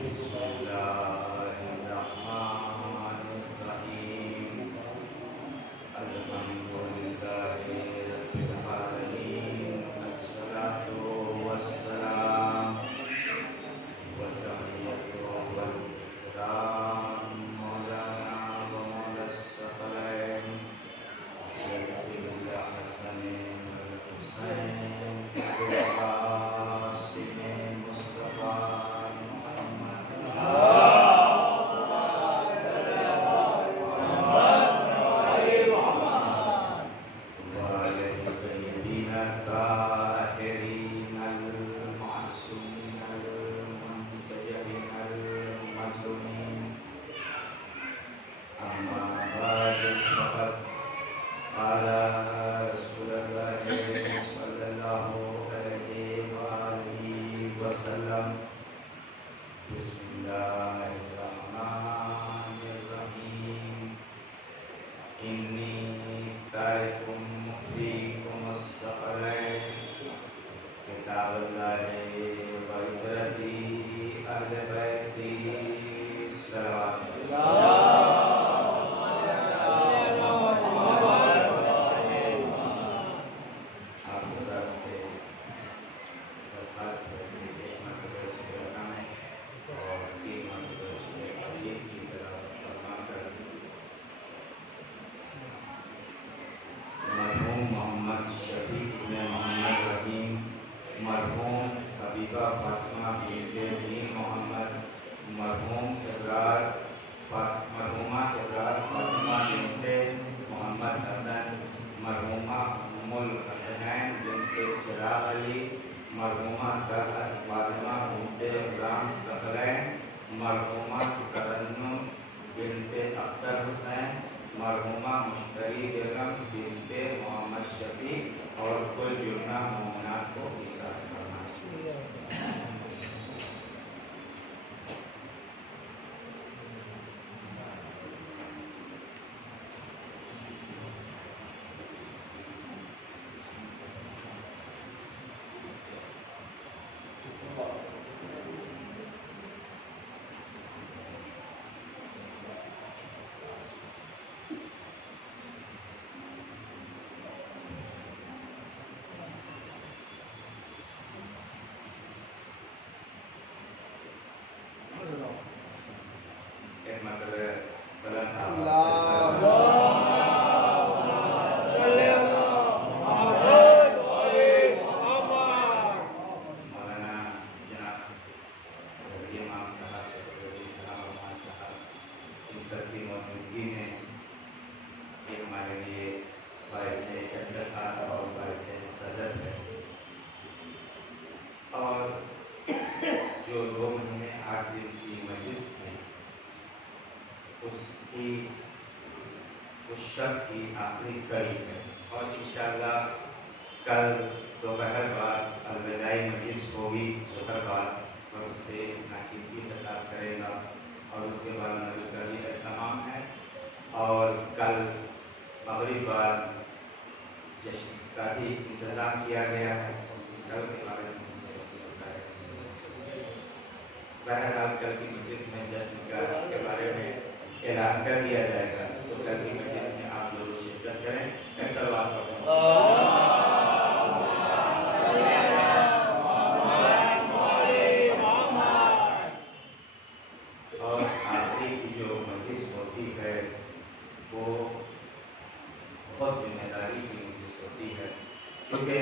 بسم الله الرحمن الرحيم الحمد لله رب العالمين الصلاة والسلام والتحية والإكرام مولانا ومولى الثقلين سيد الحسن والحسين أبو القاسم مصطفى بسم الله الرحمن الرحيم إني تارك فيكم الثقلين كتاب الله وعترتي أهل بيتي صلوات مرحوم حبیبہ فاطمہ بنت دین محمد مرحوم مرحومہ ابرار فاطمہ بنت محمد حسن مرحومہ ام الحسنین بنت چراغ علی مرحومہ طلعت فاطمہ بنت غلام ثقلین مرحومہ ترنم بنت اختر حسین مرحومہ مشتری بیگم بنت محمد شفیع اور کل جملہ مومنات کو حصہ کرنا چاہیے. اور جو 2 مہینے 8 دن کی مجلس تھی اس شب کی آخری کڑی ہے اور انشاءاللہ کل دوپہر بعد الوداعی مجلس ہوگی ظہر بعد اور اس سے ناچیزی خطاب کرے گا اور اس کے بعد نظر کردی اہتمام ہے اور کل مغرب بعد جشن کا بھی انتظام کیا گیا ہے. کل کے بارے میں بہرحال کل کی مجلس میں جشن کے بارے میں اعلان کر دیا جائے گا تو کل کی مجلس میں آپ ضرور شرکت کریں. ایسا بات اور آخری کی جو مجلس ہوتی ہے وہ بہت ذمہ داری کی مجلس ہوتی ہے چونکہ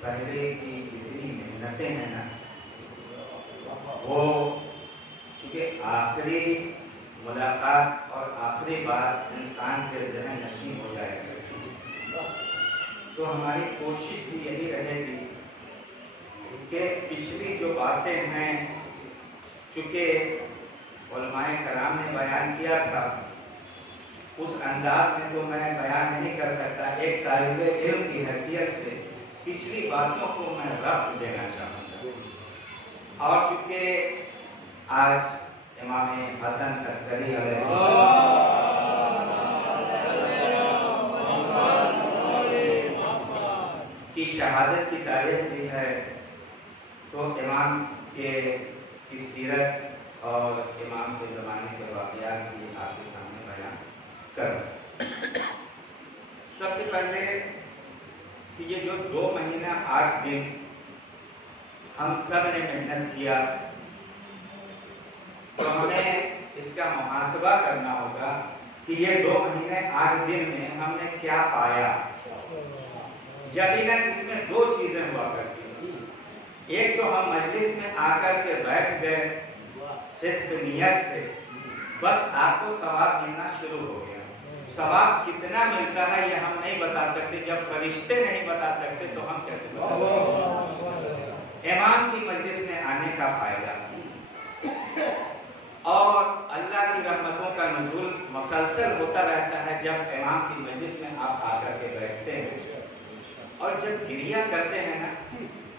پہلے کی جتنی محنتیں ہیں نا وہ چونکہ آخری ملاقات اور آخری بات انسان کے ذہن نشین ہو جائے گا تو ہماری کوشش بھی یہی رہے گی کہ پچھلی جو باتیں ہیں چونکہ علماء کرام نے بیان کیا تھا اس انداز میں تو میں بیان نہیں کر سکتا. ایک طالب علم کی حیثیت سے پچھلی باتوں کو میں ربط دینا چاہوں گا اور چونکہ آج امام حسن عسکری علیہ کی شہادت کی تاریخ دی ہے تو امام کی سیرت اور امام کے زمانے کے واقعات بھی آپ کے سامنے بیان کروں۔ سب سے پہلے کہ یہ جو 2 مہینہ 8 دن ہم سب نے محنت کیا، تو ہمیں اس کا محاسبہ کرنا ہوگا کہ یہ 2 مہینے 8 دن میں ہم نے کیا پایا۔ یقیناً اس میں 2 چیزیں ہوا کرتی ہیں۔ ایک تو ہم مجلس میں آ کر کے بیٹھ گئے صرف نیت سے، بس آپ کو ثواب ملنا شروع ہو گیا۔ ثواب کتنا ملتا ہے یہ ہم نہیں بتا سکتے، جب فرشتے نہیں بتا سکتے تو ہم کیسے بتا سکتے۔ امام کی مجلس میں آنے کا فائدہ اور اللہ کی رحمتوں کا نزول مسلسل ہوتا رہتا ہے جب امام کی مجلس میں آپ آ کر کے بیٹھتے ہیں، اور جب گریہ کرتے ہیں نا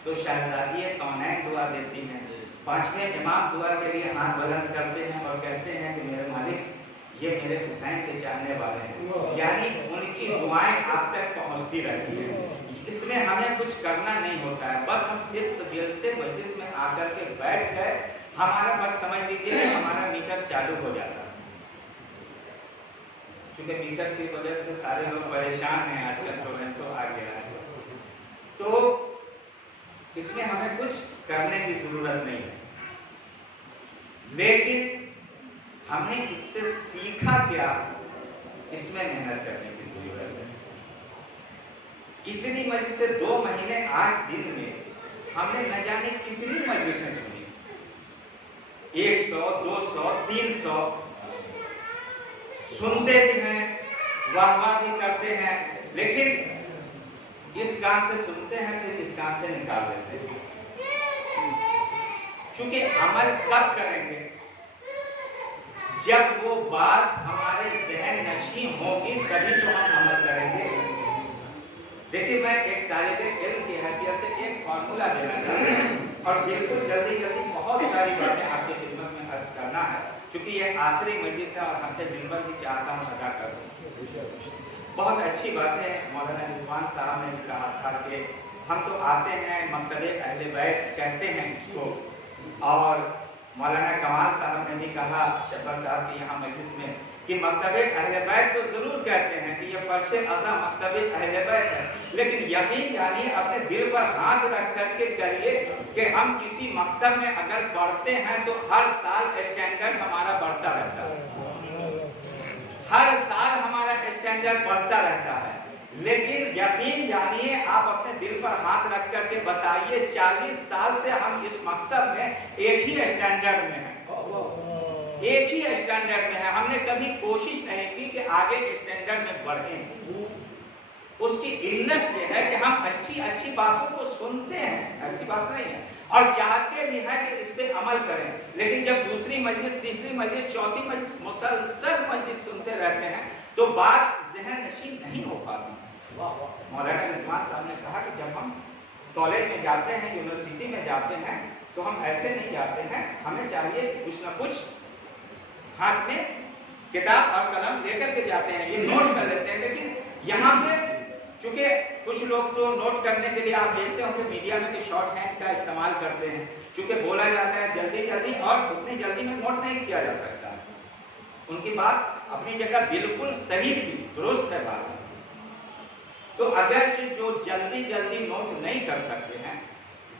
تو شہزادی کونین دعا دیتی ہیں، 5ویں امام دعا کے لیے ہاتھ بلند کرتے ہیں اور کہتے ہیں کہ میرے مالک یہ میرے حسین کے چاہنے والے ہیں، یعنی ان کی دعائیں آپ تک پہنچتی رہتی ہیں۔ اس میں ہمیں کچھ کرنا نہیں ہوتا ہے، بس ہم صرف دل سے مجلس میں آ کر کے بیٹھ گئے، ہمارا بس سمجھ لیجیے ہمارا میٹر چالو ہو جاتا ہے۔ چونکہ میٹر کی وجہ سے سارے لوگ پریشان ہیں آج کل، ٹورنٹو آ گیا ہے، تو اس میں ہمیں کچھ کرنے کی ضرورت نہیں ہے، لیکن ہم نے اس سے سیکھا کیا، اس میں محنت کرنے کی ضرورت ہے۔ اتنی مجلس سے 2 مہینے 8 دن میں ہم نے نہ جانے کتنی مجلسیں سنی، 100 200 300 سنتے بھی ہیں، واہ واہ بھی کرتے ہیں، لیکن اس کان سے سنتے ہیں پھر اس کان سے نکال دیتے ہیں، چونکہ عمل کب کریں گے جب وہ بات ہمارے ذہن نشین ہوگی تبھی تو ہم عمل کریں گے۔ دیکھیے میں ایک طالب علم کی حیثیت سے ایک فارمولہ دینا چاہتا ہوں اور بالکل جلدی بہت ساری باتیں آپ کی خدمت میں عرض کرنا ہے، چونکہ یہ آخری مجلس ہے اور ہم کے دن پر بھی چاہتا ہوں ادا کر دوں۔ بہت اچھی بات ہے، مولانا رضوان صاحب نے بھی کہا تھا کہ ہم تو آتے ہیں مکتب اہل بیت کہتے ہیں اس کو، اور مولانا کمال صاحب نے بھی کہا شبیر صاحب کی یہاں مجلس میں کہ مکتب اہل بیت تو ضرور کہتے ہیں کہ یہ فرش اعظم مکتب اہل بیت ہے، لیکن یقین یعنی اپنے دل پر ہاتھ رکھ کر کے کہیے کہ ہم کسی مکتب میں اگر پڑھتے ہیں تو ہر سال اسٹینڈرڈ ہمارا بڑھتا رہتا ہے، ہر سال ہمارا اسٹینڈرڈ بڑھتا رہتا ہے، لیکن یقین جانیے آپ اپنے دل پر ہاتھ رکھ کر کے بتائیے 40 سال سے ہم اس مکتب میں ایک ہی اسٹینڈرڈ میں ہیں، ایک ہی اسٹینڈرڈ میں ہے، ہم نے کبھی کوشش نہیں کی کہ آگے اسٹینڈرڈ میں بڑھیں۔ اس کی علت یہ ہے کہ ہم اچھی باتوں کو سنتے ہیں، ایسی بات نہیں ہے، اور چاہتے بھی ہیں کہ اس پہ عمل کریں، لیکن جب دوسری مجلس، تیسری مجلس، چوتھی مجلس مسلسل مجلس سنتے رہتے ہیں تو بات ذہن نشین نہیں ہو پاتی۔ مولانا رضوان صاحب نے کہا کہ جب ہم کالج میں جاتے ہیں، یونیورسٹی میں جاتے ہیں تو ہم ایسے نہیں جاتے ہیں، ہمیں چاہیے کچھ نہ کچھ ہاتھ میں کتاب اور قلم لے کر کے جاتے ہیں، یہ نوٹ کر لیتے ہیں، لیکن یہاں پہ چونکہ کچھ لوگ تو نوٹ کرنے کے لیے آپ دیکھتے ہوں کہ میڈیا میں کہ شارٹ ہینڈ کا استعمال کرتے ہیں، چونکہ بولا جاتا ہے جلدی اور اتنی جلدی میں نوٹ نہیں کیا جا سکتا۔ ان کی بات اپنی جگہ بالکل صحیح تھی، درست ہے بات، تو اگرچہ جو جلدی نوٹ نہیں کر سکتے ہیں،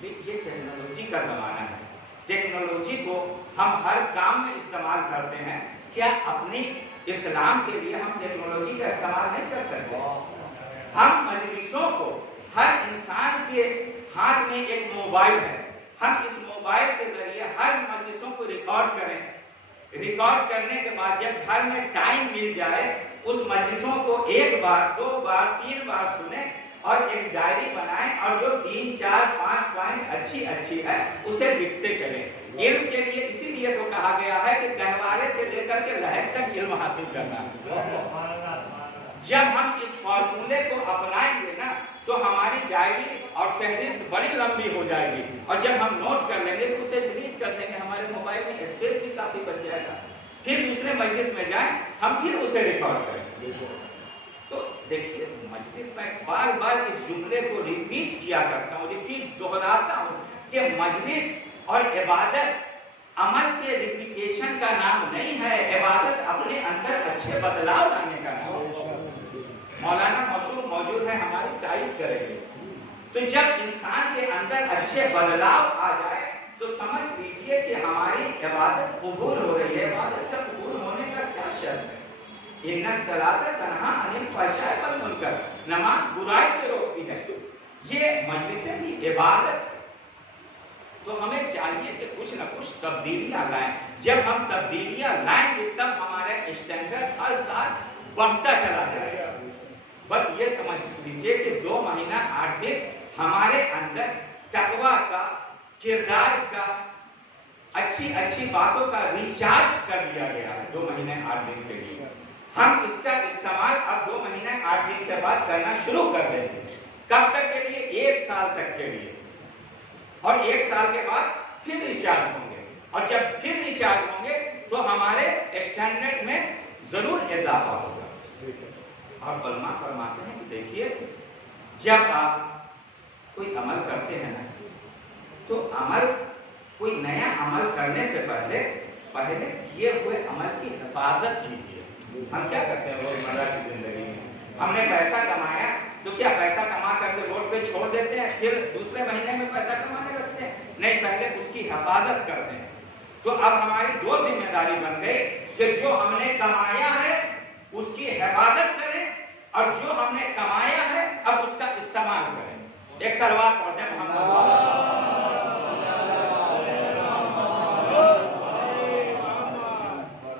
یہ ٹیکنالوجی کا زمانہ ہے، ٹیکنالوجی کو ہم ہر کام میں استعمال کرتے ہیں، کیا اپنی اسلام کے لیے ہم ٹیکنالوجی کا استعمال نہیں کر سکتے؟ ہم مجلسوں کو، ہر انسان کے ہاتھ میں ایک موبائل ہے، ہم اس موبائل کے ذریعے ہر مجلسوں کو ریکارڈ کریں، ریکارڈ کرنے کے بعد جب گھر میں ٹائم مل جائے اس مجلسوں کو 1 بار 2 بار 3 بار سنیں اور ایک ڈائری بنائیں، اور جو 3 4 5 پوائنٹ اچھی ہے اسے لکھتے چلیں۔ علم کے لیے اسی لیے تو کہا گیا ہے کہ گہوارے سے لے کر کے لہر تک علم حاصل کرنا۔ جب ہم اس فارمولے کو اپنائیں گے نا تو ہماری ڈائری اور فہرست بڑی لمبی ہو جائے گی، اور جب ہم نوٹ کر لیں گے تو اسے ڈیلیٹ کر دیں گے، ہمارے موبائل میں اسپیس بھی کافی بچ جائے گا، پھر دوسرے مجلس میں جائیں ہم پھر اسے ریکارڈ کریں۔ تو دیکھیے مجلس میں بار اس جملے کو ریپیٹ کیا کرتا ہوں، ریپیٹ دہراتا ہوں کہ مجلس اور عبادت عمل کے ریپیٹیشن کا نام نہیں ہے، عبادت اپنے اندر اچھے بدلاؤ لانے کا نام ہے۔ مولانا مشہور موجود ہے، ہماری تائید کریں گے۔ تو جب انسان کے اندر اچھے بدلاؤ آ جائے تو سمجھ لیجئے کہ ہماری عبادت قبول ہو رہی ہے۔ عبادت کا قبول ہونے کا کیا شرط ہے؟ ان الصلاۃ تنہی عن الفحشاء والمنکر، نماز برائی سے روکتی ہے، یہ مجلس کی عبادت ہے۔ تو ہمیں چاہیے کہ کچھ نہ کچھ تبدیلیاں لائیں۔ جب ہم تبدیلیاں لائیں گے تب ہمارا اسٹینڈرڈ ہر سال بڑھتا چلا جائے گا۔ بس یہ سمجھ لیجئے کہ 2 مہینہ 8 دن ہمارے اندر تقویٰ کا، کردار کا، اچھی باتوں کا ریچارج کر دیا گیا ہے 2 مہینے 8 دن کے لیے۔ ہم اس کا استعمال اب 2 مہینے 8 دن کے بعد کرنا شروع کر دیں گے۔ کب تک کے لیے؟ 1 سال تک کے لیے، اور 1 سال کے بعد پھر ریچارج ہوں گے، اور جب پھر ریچارج ہوں گے تو ہمارے اسٹینڈرڈ میں ضرور اضافہ ہوگا۔ اور علماء فرماتے ہیں کہ دیکھیے، جب آپ کوئی عمل کرتے ہیں نا، تو کوئی نیا عمل کرنے سے پہلے کیے ہوئے عمل کی حفاظت کیجیے۔ ہم کیا کرتے ہیں روزمرہ کی زندگی میں؟ ہم نے پیسہ کمایا تو کیا پیسہ کما کر کے روڈ پہ چھوڑ دیتے ہیں پھر دوسرے مہینے میں پیسہ کمانے لگتے ہیں؟ نہیں، پہلے اس کی حفاظت کرتے ہیں۔ تو اب ہماری 2 ذمہ داری بن گئی کہ جو ہم نے کمایا ہے اس کی حفاظت کریں، اور جو ہم نے کمایا ہے اب اس کا استعمال کریں۔ ایک صلوات پڑھتے ہیں محمد۔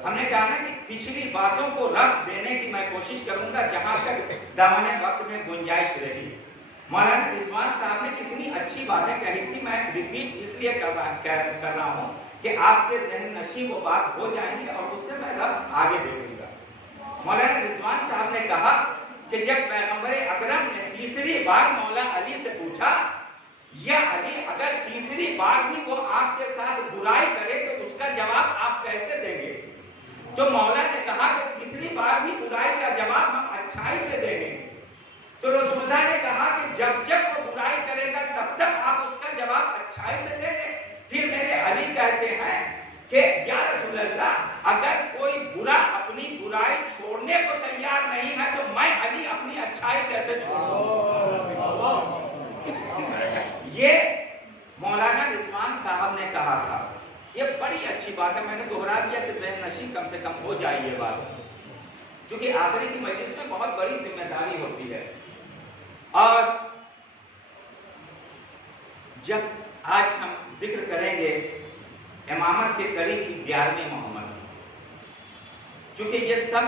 ہم نے کہا نا کہ پچھلی باتوں کو ربط دینے کی میں کوشش کروں گا جہاں تک دامن وقت میں گنجائش رہی۔ مولانا رضوان صاحب نے کتنی اچھی باتیں کہی تھی، میں ریپیٹ اس لیے کر رہا ہوں کہ آپ کے ذہن نشیں وہ بات ہو جائیں گی اور اس سے میں ربط آگے بھیجوں گا۔ مولانا رضوان صاحب نے کہا کہ جب پیغمبر اکرم نے تیسری بار مولا علی سے پوچھا، یا علی اگر تیسری بار بھی وہ آپ کے ساتھ برائی کرے تو اس کا جواب آپ کیسے دیں گے؟ تو مولا نے کہا کہ تیسری بار بھی برائی کا جواب ہم اچھائی سے دیں گے۔ تو رسول اللہ نے کہا کہ جب وہ برائی کرے گا تب تک آپ اس کا جواب اچھائی سے دیں گے۔ پھر میرے علی کہتے ہیں کہ یا رسول اللہ، اگر کوئی برا اپنی برائی چھوڑنے کو تیار نہیں ہے تو میں علی اپنی اچھائی کیسے چھوڑوں؟ یہ مولانا رضوان صاحب نے کہا تھا۔ یہ بڑی اچھی بات ہے، میں نے دہرا دیا کہ ذہن نشیں کم سے کم ہو جائے یہ بات، کیونکہ آخری کی مجلس میں بہت بڑی ذمہ داری ہوتی ہے۔ اور جب آج ہم ذکر کریں گے امامت کے کڑی کی 11ویں محمد، چونکہ یہ سب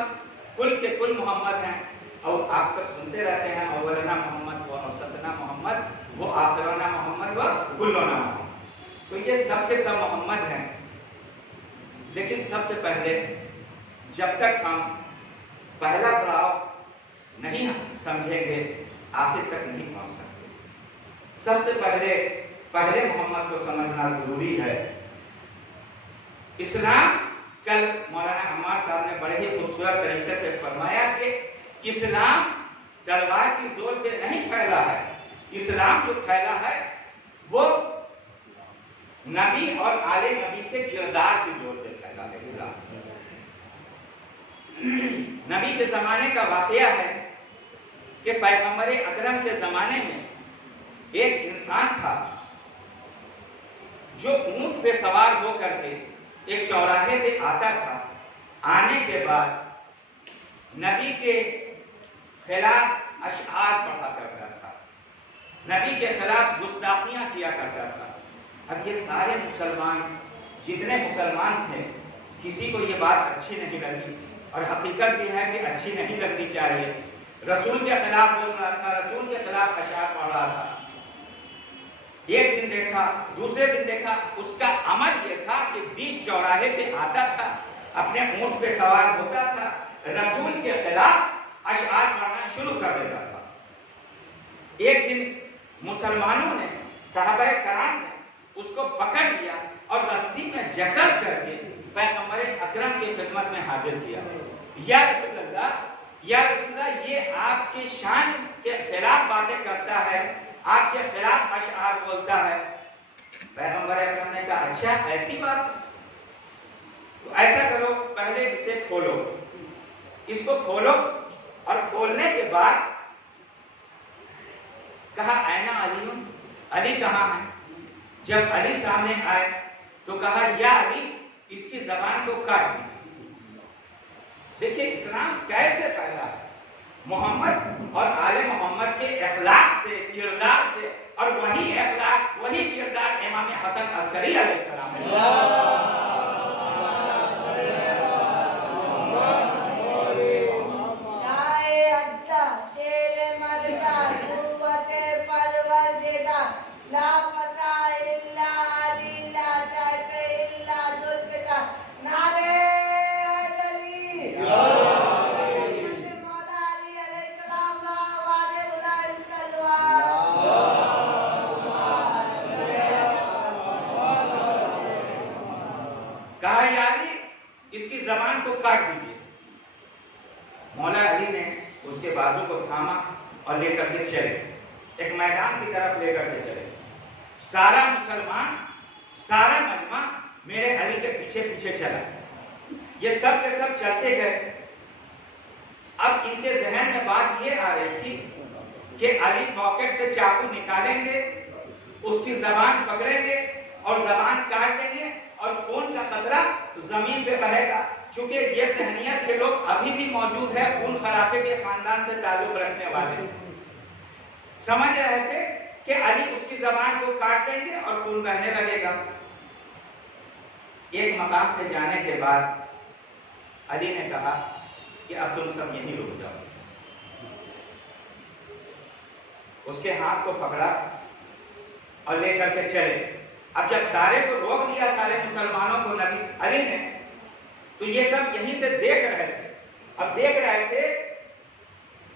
کل کے کل محمد ہیں، اور آپ سب سنتے رہتے ہیں اولنا محمد و اوسطنا محمد و آخرنا محمد و کلنا محمد، تو یہ سب کے سب محمد ہیں۔ لیکن سب سے پہلے جب تک ہم پہلا پڑاؤ نہیں سمجھیں گے آخر تک نہیں پہنچ سکتے۔ سب سے پہلے محمد کو سمجھنا ضروری ہے۔ اسلام، کل مولانا عمار صاحب نے بڑے ہی خوبصورت طریقے سے فرمایا کہ اسلام تلوار کی زور پہ نہیں پھیلا ہے، اسلام جو پھیلا ہے وہ نبی اور آل نبی کے کردار کی زور پہ پھیلا ہے۔ اسلام نبی کے زمانے کا واقعہ ہے کہ پیغمبر اکرم کے زمانے میں ایک انسان تھا جو اونٹ پہ سوار ہو کر کے ایک چوراہے پہ آتا تھا۔ آنے کے بعد نبی کے خلاف اشعار پڑھا کرتا تھا، نبی کے خلاف گستاخیاں کیا کرتا تھا۔ اب یہ سارے مسلمان، جتنے مسلمان تھے، کسی کو یہ بات اچھی نہیں لگی، اور حقیقت بھی ہے کہ اچھی نہیں لگنی چاہیے۔ رسول کے خلاف بول رہا تھا، رسول کے خلاف اشعار پڑھ رہا تھا۔ ایک دن دیکھا، دوسرے دن دیکھا، اس کا عمل یہ تھا کہ بیچ چوراہے پہ آتا تھا، اپنے اونٹ پہ سوار ہوتا تھا، رسول کے خلاف اشعار پڑھنا شروع کر دیتا تھا۔ ایک دن مسلمانوں نے، صحابہ کرام نے اس کو پکڑ لیا اور رسی میں جکڑ کر کے پیغمبر اکرم کی خدمت میں حاضر کیا۔ یا رسول اللہ، یا رسول اللہ، یہ آپ کی شان کے خلاف باتیں کرتا ہے، آپ کے خلاف اشعار بولتا ہے۔ پیغمبر اکرم نے کہا اچھا ایسی بات، तो ऐसा करो, पहले इसे खोलो, इसको खोलो, और खोलने के बाद कहा ऐना अली, अली कहाँ है? जब अली सामने आए तो कहा या अली, इसकी जबान को काट दीजिए। देखिए इस्लाम कैसे फैला, मोहम्मद और आले मोहम्मद के अखलाक से, किरदार से, और वही अखलाक, वही किरदार इमाम हसन अस्करी अलैहिस्सलाम ने। इसकी जबान को काट दीजिए। मौला अली ने उसके बाजू को थामा और लेकर के चले, एक मैदान की तरफ लेकर के चले। सारा मुसलमान, सारा मजमा मेरे अली के पीछे पीछे चला। ये सब के सब चलते गए। अब इनके जहन में बात ये आ रही थी कि अली पॉकेट से चाकू निकालेंगे, उसकी जबान पकड़ेंगे और जबान काट देंगे, और खून का कतरा जमीन पे बहेगा। चूंकि ये जहनियत के लोग अभी भी मौजूद है, खून खराफे के खानदान से ताल्लुक रखने वाले, समझ रहे थे कि अली उसकी जबान को काट देंगे और खून बहने लगेगा। एक मकाम पे जाने के बाद अली ने कहा कि अब तुम सब यहीं रुक जाओ। उसके हाथ को पकड़ा और लेकर के चले। अब जब सारे को रोक दिया, सारे मुसलमानों को नबी अली ने, तो ये सब यहीं से देख रहे थे। अब देख रहे थे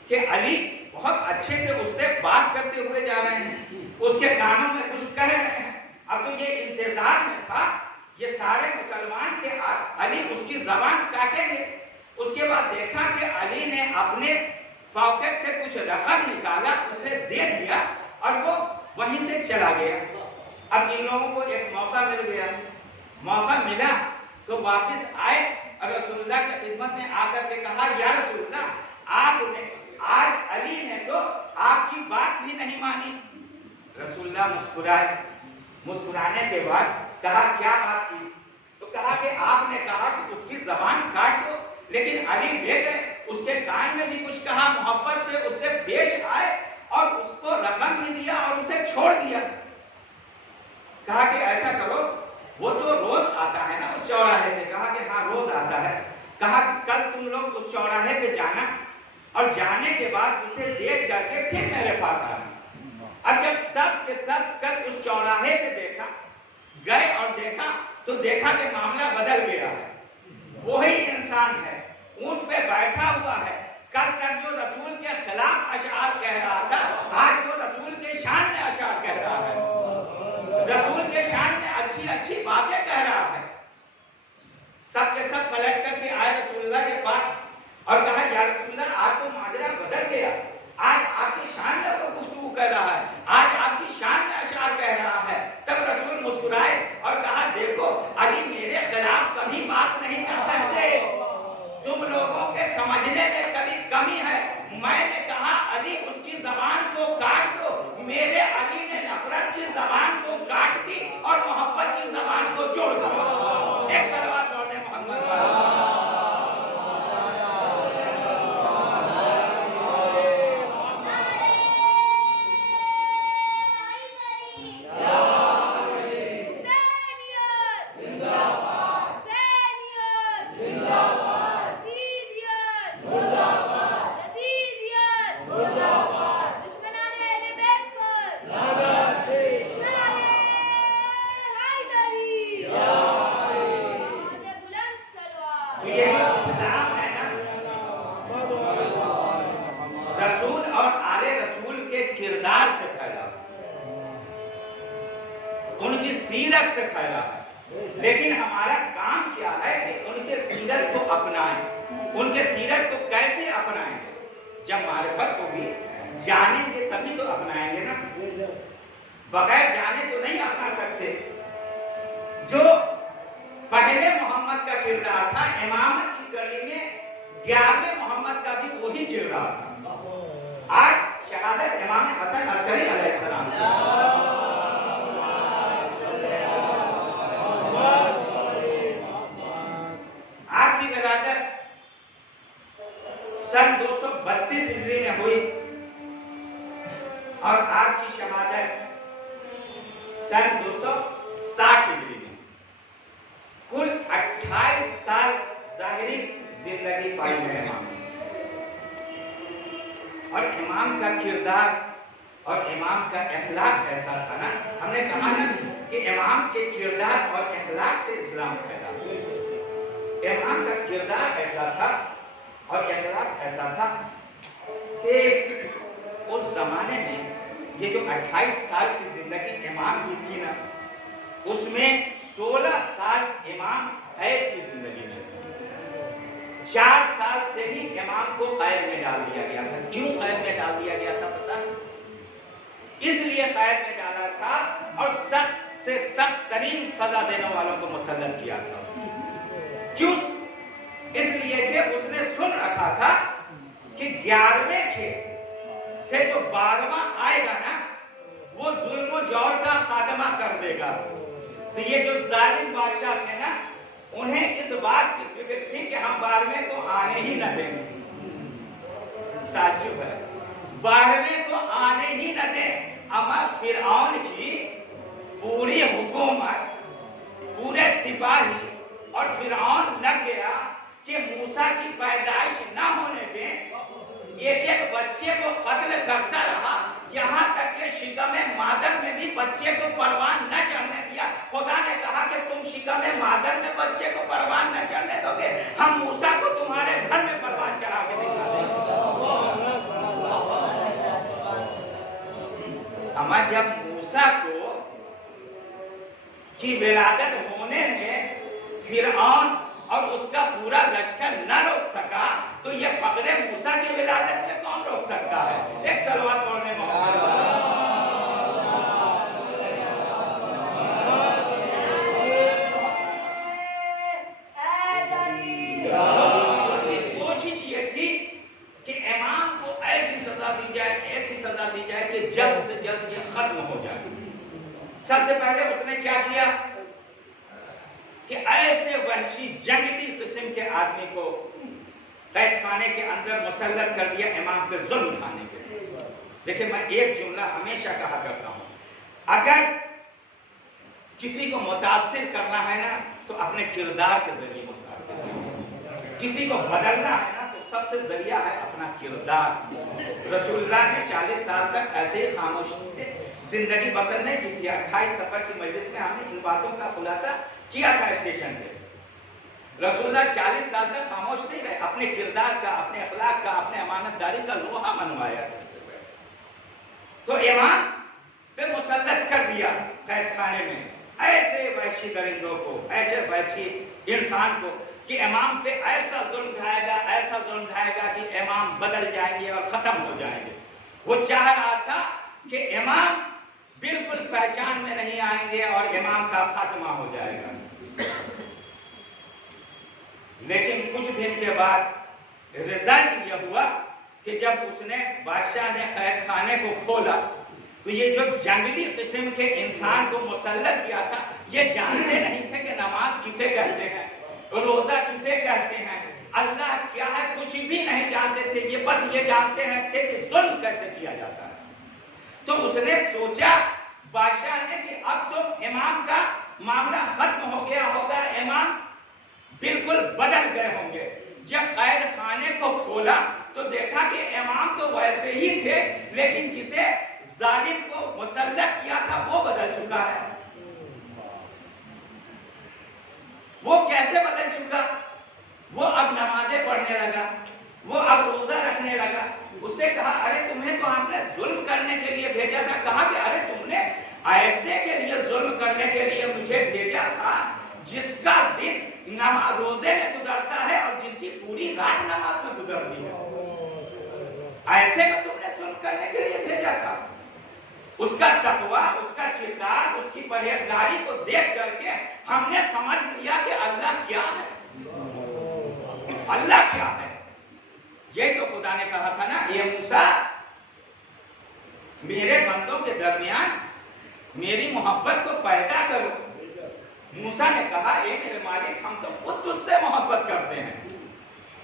कि अली बहुत अच्छे से उससे बात करते हुए जा रहे हैं, उसके कानों में कुछ कह रहे हैं। अब तो ये इंतजार में था, ये सारे मुसलमान के अली उसकी जबान काटेंगे। उसके बाद देखा कि अली ने अपने पॉकेट से कुछ रकम निकाला, उसे दे दिया और वो वहीं से चला गया। अब इन लोगों को एक मौका मिल गया। मौका मिला तो वापस आए और रसूलुल्लाह की खिदमत में आकर के कहा, या रसूलुल्लाह, आपने आज अली ने तो आपकी बात भी नहीं मानी। रसूलुल्लाह मुस्कुराए। मुस्कुराने के बाद कहा, क्या बात की? तो कहा कि आपने कहा कि उसकी जबान काट दो, लेकिन अली ले गए, उसके कान में भी कुछ कहा, मोहब्बत से उससे पेश आए और उसको रकम भी दिया और उसे छोड़ दिया। कहा कि ऐसा करो, वो तो रोज आता है ना उस चौराहे पे। कहा कि हाँ रोज आता है। कहा कि कल तुम लोग उस चौराहे पे जाना और जाने के बाद उसे देख करके फिर मेरे पास आना। अब जब सब के सब कल उस चौराहे पे देखा, गए और देखा, तो देखा कि मामला बदल गया है। वही इंसान है, ऊंट पे बैठा हुआ है। कल तक जो रसूल के खिलाफ अशआर कह रहा था, आज वो रसूल के शान में अशआर कह रहा है, रसूल के शान में अच्छी अच्छी बातें कह रहा है। सब के सब पलट करके आए रसूलुल्लाह के पास और कहा, या रसूलुल्लाह, आज तो माजरा बदल गया, आज आपकी शान में वो गुफ्तगू कर रहा है, आज आपकी शान में अशआर कह रहा है। तब रसूल मुस्कुराए और कहा, देखो अली मेरे खिलाफ कभी बात नहीं कर सकते, तुम लोगों के समझने में कभी कमी है। मैंने कहा अली उसकी जबान को काट दो, मेरे अली ने नफरत की जबान को काट दी और मोहब्बत की जबान को जोड़ दिया। एक सलवात पढ़ने मोहम्मद पर। उनकी सीरत से फैला है। लेकिन हमारा काम क्या है कि उनके सीरत को अपनाएं। उनके सीरत को कैसे अपनाएंगे? जब मारिफत होगी, जानेंगे तभी तो अपनाएंगे ना, बगैर जाने तो नहीं अपना सकते। जो पहले मोहम्मद का किरदार था, इमामत की कड़ी में 11वें मोहम्मद का भी वही किरदार था। आज शहादत इमाम हसन अस्करी अलैहिस्सलाम आपकी विलादत सन 232 हिजरी में हुई और आपकी शहादत सन 260 हिजरी में। कुल 28 साल जाहिरी जिंदगी पाई है इमाम। और इमाम का किरदार और इमाम का अखलाक ऐसा था ना, हमने कहा ना कि इमाम के किरदार और अखलाक से इस्लाम पैदा हुआ। इमाम का किरदार ऐसा था और अखलाक ऐसा था कि उस जमाने में ये जो 28 साल की जिंदगी इमाम की थी ना, उसमें 16 साल इमाम कैद की जिंदगी में, 4 साल से ही इमाम को कैद में डाल दिया गया था। क्यों कैद में डाल दिया गया था पता है? इसलिए कैद में डाला था और सख्त से सख्त तरीन सजा देने वालों को मुसल्लत किया था। क्यों? इसलिए कि उसने सुन रखा था कि 11वें के से जो 12वां आएगा ना, वो जुल्म और जौर का खात्मा कर देगा। तो ये जो जालिम बादशाह थे ना, उन्हें इस बात की फिक्र थी कि हम 12वें को आने ही न देंगे। ताज्जुब है, 12वें को आने ही न दें। अमा फिरऔन की पूरी हुकूमत, पूरे सिपाही और फिरऔन लग गया कि मूसा की पैदाइश न होने दें। एक एक बच्चे को कत्ल करता रहा, यहाँ तक कि शिकमे मादर में भी बच्चे को परवान न चढ़ने दिया। खुदा ने कहा कि तुम शिकमे मादर में बच्चे को परवान न चढ़ने दोगे, हम मूसा को तुम्हारे घर में परवान चढ़ा के दिखा देंगे। अम्मा जब मूसा को की विलादत होने में फिरऔन और उसका पूरा लश्कर न रोक सका, तो ये फखरे मूसा की विलादत में कौन रोक सकता है? एक सलवात पढ़ने में कोशिश ये थी कि इमाम को ऐसी सजा दी जाए, ऐसी सजा दी जाए कि जल्द से जल्द ये खत्म हो जाए। सबसे पहले उसने क्या किया कि ऐसे वहशी जंगली किस्म के आदमी को कैद खाने के अंदर मुसल्लत कर दिया इमाम पे जुल्म उठाने के लिए। देखिए, मैं एक जुमला हमेशा कहा करता हूं, अगर किसी को मुतासिर करना है ना, तो अपने किरदार के जरिए मुतासिर करना। किसी को बदलना है ना, तो सबसे जरिया है अपना किरदार। रसूलुल्लाह ने 40 साल तक ऐसे ही खामोशी से जिंदगी बसर नहीं की थी। 28 सफर की मजलिस में हमने इन बातों का खुलासा किया था स्टेशन पे। रसूलुल्लाह 40 साल तक खामोश नहीं रहे, अपने किरदार का, अपने अखलाक का, अपने अमानतदारी का लोहा मनवाया सबसे पहले। तो इमाम पे मुसल्लत कर दिया कैद खाने में ऐसे वहशी दरिंदों को, ऐसे वहशी इंसान को कि इमाम पे ऐसा जुल्म ढाएगा, ऐसा जुल्म ढाएगा कि इमाम बदल जाएंगे और खत्म हो जाएंगे। वो चाह रहा था कि इमाम बिल्कुल पहचान में नहीं आएंगे और इमाम का खात्मा हो जाएगा। लेकिन कुछ दिन के बाद रिजल्ट यह हुआ कि जब उसने बादशाह ने कैद खाने को खोला, तो ये जो जंगली किस्म के इंसान को मुसल्लत किया था, ये जानते नहीं थे कि नमाज किसे कहते हैं, रोजा किसे कहते हैं, अल्लाह क्या है, कुछ भी नहीं जानते थे। ये बस ये जानते हैं थे कि जुल्म कैसे किया जाता है। तो उसने सोचा बादशाह ने कि अब तो इमाम का मामला खत्म हो गया होगा, इमाम बिल्कुल बदल गए होंगे। जब कैद खाने को खोला तो देखा कि इमाम तो वैसे ही थे, लेकिन जिसे जालिम को मुसल्लत किया था वो बदल चुका है। वो कैसे बदल चुका? वो अब नमाजें पढ़ने लगा, वो अब रोजा रखने लगा। उससे कहा, अरे तुम्हें तो हमने जुल्म करने के लिए भेजा था। कहा कि अरे तुमने ऐसे के लिए जुल्म करने के लिए मुझे भेजा था जिसका दिन नमाज रोजे में गुजरता है और जिसकी पूरी रात नमाज में गुजरती है। ऐसे में तुमने जुल्म करने के लिए भेजा था। اس کا تقوی، اس کا کردار، اس کی پرہیزگاری کو دیکھ کر کے ہم نے سمجھ لیا کہ اللہ کیا ہے، اللہ کیا ہے۔ یہ تو خدا نے کہا تھا نا، اے موسیٰ میرے بندوں کے درمیان میری محبت کو پیدا کرو۔ موسیٰ نے کہا اے میرے مالک ہم تو خود تجھ سے محبت کرتے ہیں،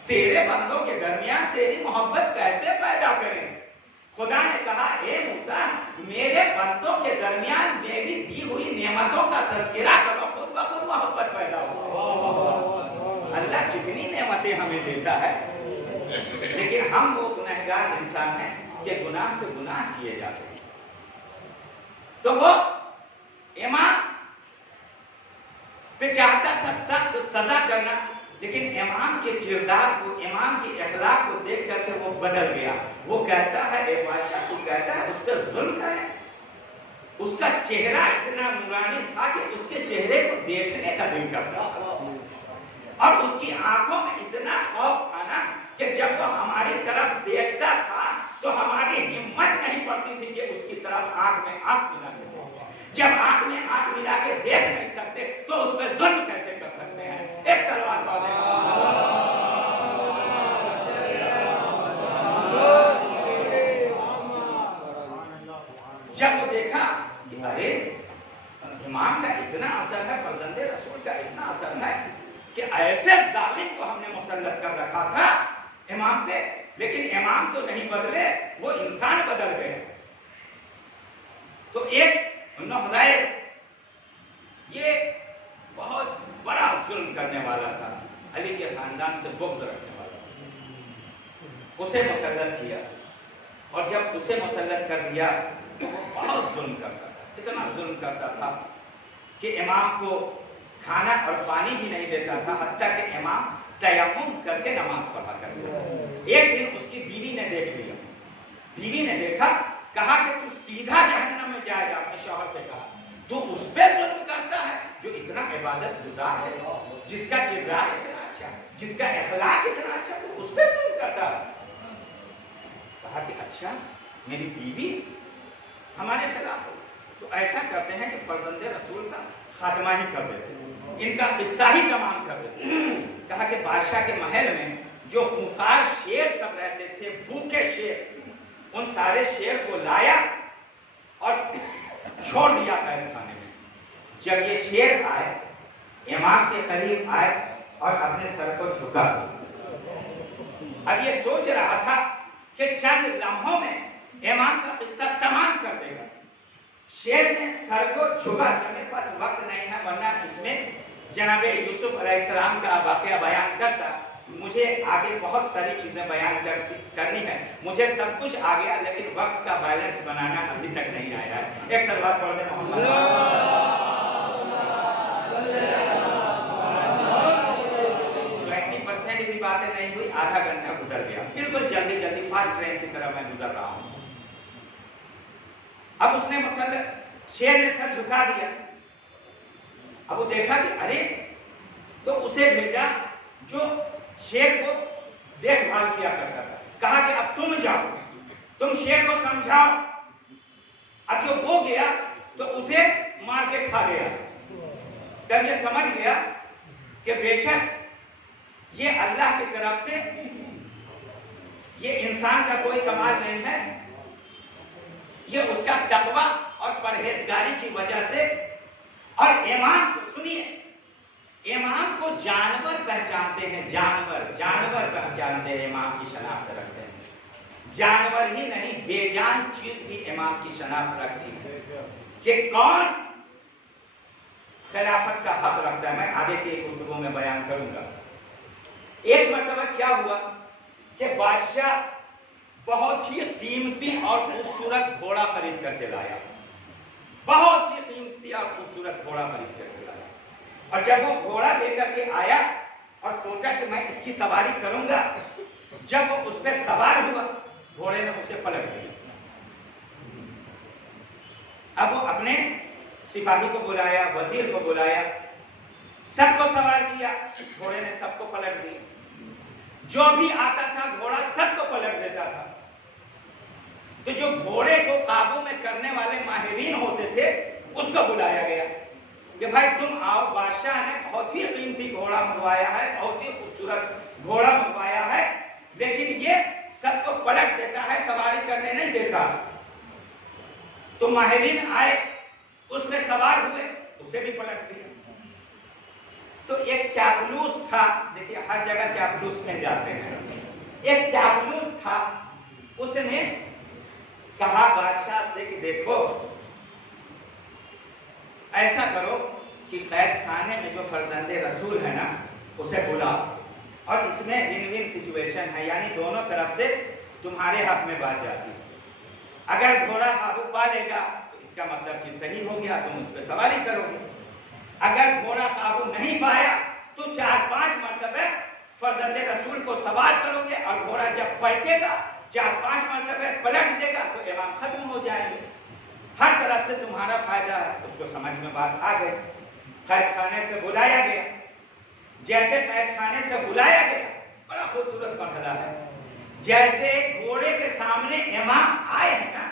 تیرے بندوں کے درمیان تیری محبت کیسے پیدا کریں؟ خدا نے کہا اے موسیٰ میرے بندوں کے درمیان میری دی ہوئی نعمتوں کا تذکرہ کرو، خود بخود محبت پیدا ہو۔ اللہ کتنی نعمتیں ہمیں دیتا ہے، لیکن ہم وہ گنہگار انسان ہیں کہ گناہ پہ گناہ کیے جاتے ہیں۔ تو وہ امام پہ چاہتا تھا سخت سزا کرنا، لیکن امام کے کردار کو، امام کی اخلاق کو دیکھ کر کے وہ بدل گیا۔ وہ کہتا ہے اے بادشاہ، تو کہتا ہے اس پہ ظلم کریں؟ اس کا چہرہ اتنا نورانی تھا کہ اس کے چہرے کو دیکھنے کا دل کرتا تھا، اور اس کی آنکھوں میں اتنا خوف تھا نا کہ جب وہ ہماری طرف دیکھتا تھا تو ہماری ہمت نہیں پڑتی تھی کہ اس کی طرف آنکھ میں آنکھ ملا کے دیکھیں۔ جب آنکھ میں آنکھ ملا کے دیکھ نہیں سکتے تو اس پہ ظلم کیسے کر سکتے ہیں؟ ایک سلوات پڑھ دیں۔ جب وہ دیکھا کہ ارے امام کا اتنا اثر ہے، فرزند رسول کا اتنا اثر ہے کہ ایسے ظالم کو ہم نے مسلط کر رکھا تھا امام پہ، لیکن امام تو نہیں بدلے، وہ انسان بدل گئے۔ تو ایک نحدائر یہ بہت بڑا ظلم کرنے والا تھا، علی کے خاندان سے بغض رکھنے والا تھا، اسے مسلط کیا، اور جب اسے مسلط کر دیا تو وہ بہت ظلم کرتا تھا، اتنا ظلم کرتا تھا کہ امام کو کھانا اور پانی بھی نہیں دیتا تھا، حتیٰ کہ امام تیمم کر کے نماز پڑھا کرتا تھا۔ ایک دن اس کی بیوی نے دیکھ لیا، بیوی نے دیکھا، کہا کہ تو سیدھا جہنم میں جائے گا۔ اپنے شوہر سے کہا تو اس پہ ظلم کرتا ہے جو اتنا عبادت گزار ہے، جس کا کردار اتنا اچھا، جس کا اخلاق اتنا اچھا، تو اس پہ ظلم کرتا ہے۔ کہا کہ اچھا میری بیوی ہمارے خلاف ہو، تو ایسا کرتے ہیں کہ فرزند رسول کا خاتمہ ہی کر دیتے ہیں، ان کا قصہ ہی تمام کر دیتے ہیں۔ کہا کہ بادشاہ کے محل میں جو خوفار شیر سب رہتے تھے، بھوکے شیر، ان سارے شیر کو لایا اور چھوڑ دیا قید خانے میں۔ جب یہ شیر آئے، امام کے قریب آئے اور اپنے سر کو جھکا، اب یہ سوچ رہا تھا کہ چند لمحوں میں امام کا قصہ تمام کر دے گا۔ شیر نے سر کو جھکا دیا، میرے پاس وقت نہیں ہے ورنہ اس میں جناب یوسف علیہ السلام کا واقعہ بیان کرتا، مجھے آگے بہت ساری چیزیں بیان کرنی ہے، مجھے سب کچھ آ گیا لیکن وقت کا بیلنس بنانا ابھی تک نہیں آیا ہے۔ ایک سلوات پڑھ دیں محمد۔ 20% بھی باتیں نہیں ہوئی، آدھا گھنٹہ گزر گیا، بالکل جلدی جلدی فاسٹ ٹرین کی طرح میں گزر رہا ہوں۔ اب اس نے شیر نے سر جھکا دیا، اب وہ دیکھا کہ ارے، تو اسے بھیجا جو شیر کو دیکھ بھال کیا کرتا تھا، کہا کہ اب تم جاؤ، تم شیر کو سمجھاؤ۔ اب جو وہ گیا تو اسے مار کے کھا گیا۔ تب یہ سمجھ گیا کہ بے شک یہ اللہ کی طرف سے، یہ انسان کا کوئی کمال نہیں ہے، یہ اس کا تقوی اور پرہیزگاری کی وجہ سے۔ اور امام کو سنیے، امام کو جانور پہچانتے ہیں، جانور پہچانتے ہیں، امام کی شناخت رکھتے ہیں۔ جانور ہی نہیں، بے جان چیز بھی امام کی شناخت رکھتی ہے کہ کون خلافت کا حق رکھتا ہے۔ میں آگے کے خطبوں میں بیان کروں گا۔ ایک مرتبہ کیا ہوا کہ بادشاہ بہت ہی قیمتی اور خوبصورت گھوڑا خرید کر کے لایا، بہت ہی قیمتی اور خوبصورت گھوڑا خرید کر کے لایا، اور جب وہ گھوڑا لے کر کے آیا اور سوچا کہ میں اس کی سواری کروں گا، جب وہ اس پہ سوار ہوا گھوڑے نے اسے پلٹ دیا۔ اب وہ اپنے سپاہی کو بلایا، وزیر کو بلایا، سب کو سوار کیا، گھوڑے نے سب کو پلٹ دیا۔ جو بھی آتا تھا گھوڑا سب کو پلٹ دیتا تھا۔ तो जो घोड़े को काबू में करने वाले माहिरीन होते थे उसको बुलाया गया कि भाई तुम आओ, बादशाह ने बहुत ही कीमती घोड़ा मंगवाया है, बहुत ही खूबसूरत घोड़ा मंगवाया है, लेकिन ये सबको पलट देता है, सवारी करने नहीं देता। तो माहिरीन आए, उस पे सवार हुए, उसे भी पलट दिया। तो एक चापलूस था, देखिए हर जगह चापलूस में जाते हैं, एक चापलूस था, उसने कहा बादशाह से कि देखो ऐसा करो कि कैद खाने में जो फर्जंदे रसूल है ना उसे बुलाओ, और इसमें विन विन सिचुएशन है, यानी दोनों तरफ से तुम्हारे हक में बात जाती है। अगर घोड़ा काबू पा लेगा तो इसका मतलब कि सही हो गया, तुम उस पर सवारी करोगे। अगर घोड़ा काबू नहीं पाया तो 4-5 मरतबे फर्जंदे रसूल को सवार करोगे, और घोड़ा जब पलटेगा 4-5 मरतबे पलट देगा तो इमाम खत्म हो जाएंगे, हर तरफ से तुम्हारा फायदा है। उसको समझ में बात आ गई। कैद खाने से बुलाया गया, जैसे कैद खाने से बुलाया गया, बड़ा खूबसूरत मरहला है, जैसे घोड़े के सामने इमाम आए हैं ना,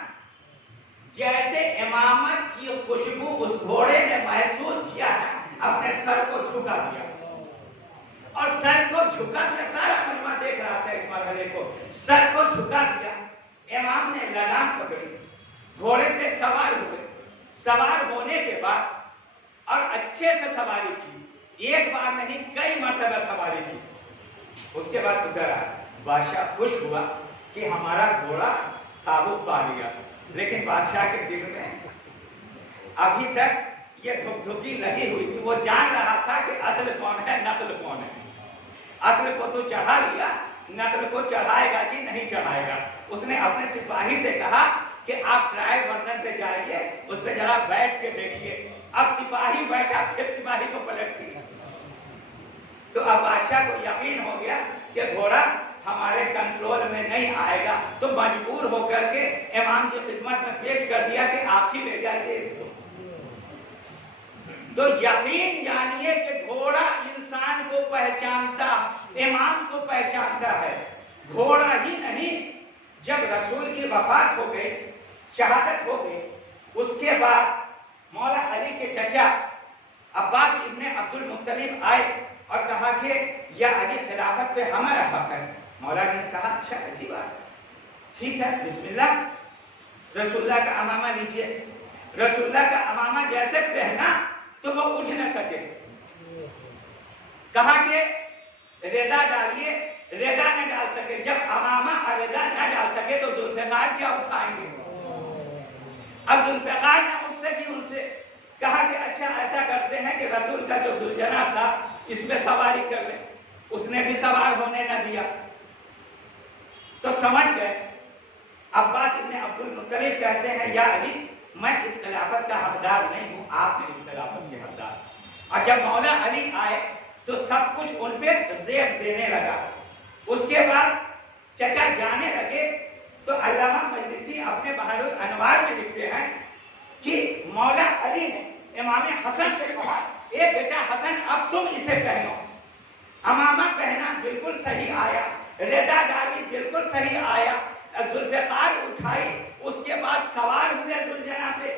जैसे इमामत की खुशबू उस घोड़े ने महसूस किया है, अपने सर को झुका दिया, और सर को झुका दिया, सारा मजमा देख रहा था इस मरहले को, सर को झुका दिया। इमाम ने लगाम पकड़ी, घोड़े पे सवार हुए, सवार होने के बाद और अच्छे से सवारी की, एक बार नहीं कई मरतबा सवारी की। उसके बाद उतरा, बादशाह खुश हुआ कि हमारा घोड़ा काबू पा लिया, लेकिन बादशाह के दिल में अभी तक ये धुकधुकी लगी हुई थी। वो जान रहा था कि असल कौन है, नकल कौन है। असल को तो चढ़ा लिया, नकल को चढ़ाएगा कि नहीं चढ़ाएगा। उसने अपने सिपाही से कहा कि आप ट्रायल वर्जन पे जाइए, उस पे जरा बैठ के देखिए। अब सिपाही बैठा, फिर सिपाही को पलट दिया। तो अब बादशाह को यकीन हो गया कि घोड़ा हमारे कंट्रोल में नहीं आएगा, तो मजबूर होकर के इमाम की खिदमत में पेश कर दिया कि आप ही ले जाइए इसको। तो यकीन जानिए कि घोड़ा इंसान को पहचानता, इमाम को पहचानता है। घोड़ा ही नहीं, जब रसूल की वफात हो गई, शहादत हो गई, उसके बाद मौला अली के चचा अब्बास इब्ने अब्दुल मुत्तलिब आए और कहा कि या अली खिलाफत पे हमारा हक है। मौला ने कहा अच्छा ऐसी बात है, ठीक है बिस्मिल्लाह, रसूलुल्लाह का अमामा लीजिए। रसूलुल्लाह का अमामा जैसे पहना तो वो उठ न सके, कहा कि रेदा डालिए, रेदा न डाल सके। जब अमामा और रेदा न डाल सके तो जुल्फ़िकार क्या उठाएंगे। अब जुल्फ़िकार ने उठ सकी, उनसे कहा कि अच्छा ऐसा करते हैं कि रसूल का जो जुलझना था इस पे सवारी कर ले। उसने भी सवार होने न दिया। तो समझ गए। अब्बास इब्ने अब्दुल मुत्तलिब कहते हैं या अली, मैं इस खिलाफत का हकदार नहीं हूं, आप हैं इस खिलाफत के हकदार। और जब मौला अली आए तो सब कुछ उन पे ज़ेब देने लगा। उसके बाद चचा जाने लगे तो अल्लामा मजलिसी अपने बहारुल अनवार में लिखते हैं कि मौला अली ने इमाम हसन से कहा, ए बेटा हसन अब तुम इसे पहनो। अमामा पहना बिल्कुल सही आया, रेदा डाली बिल्कुल सही आया, जुल्फ़िकार उठाई, उसके बाद सवार हुए जुलझना पे।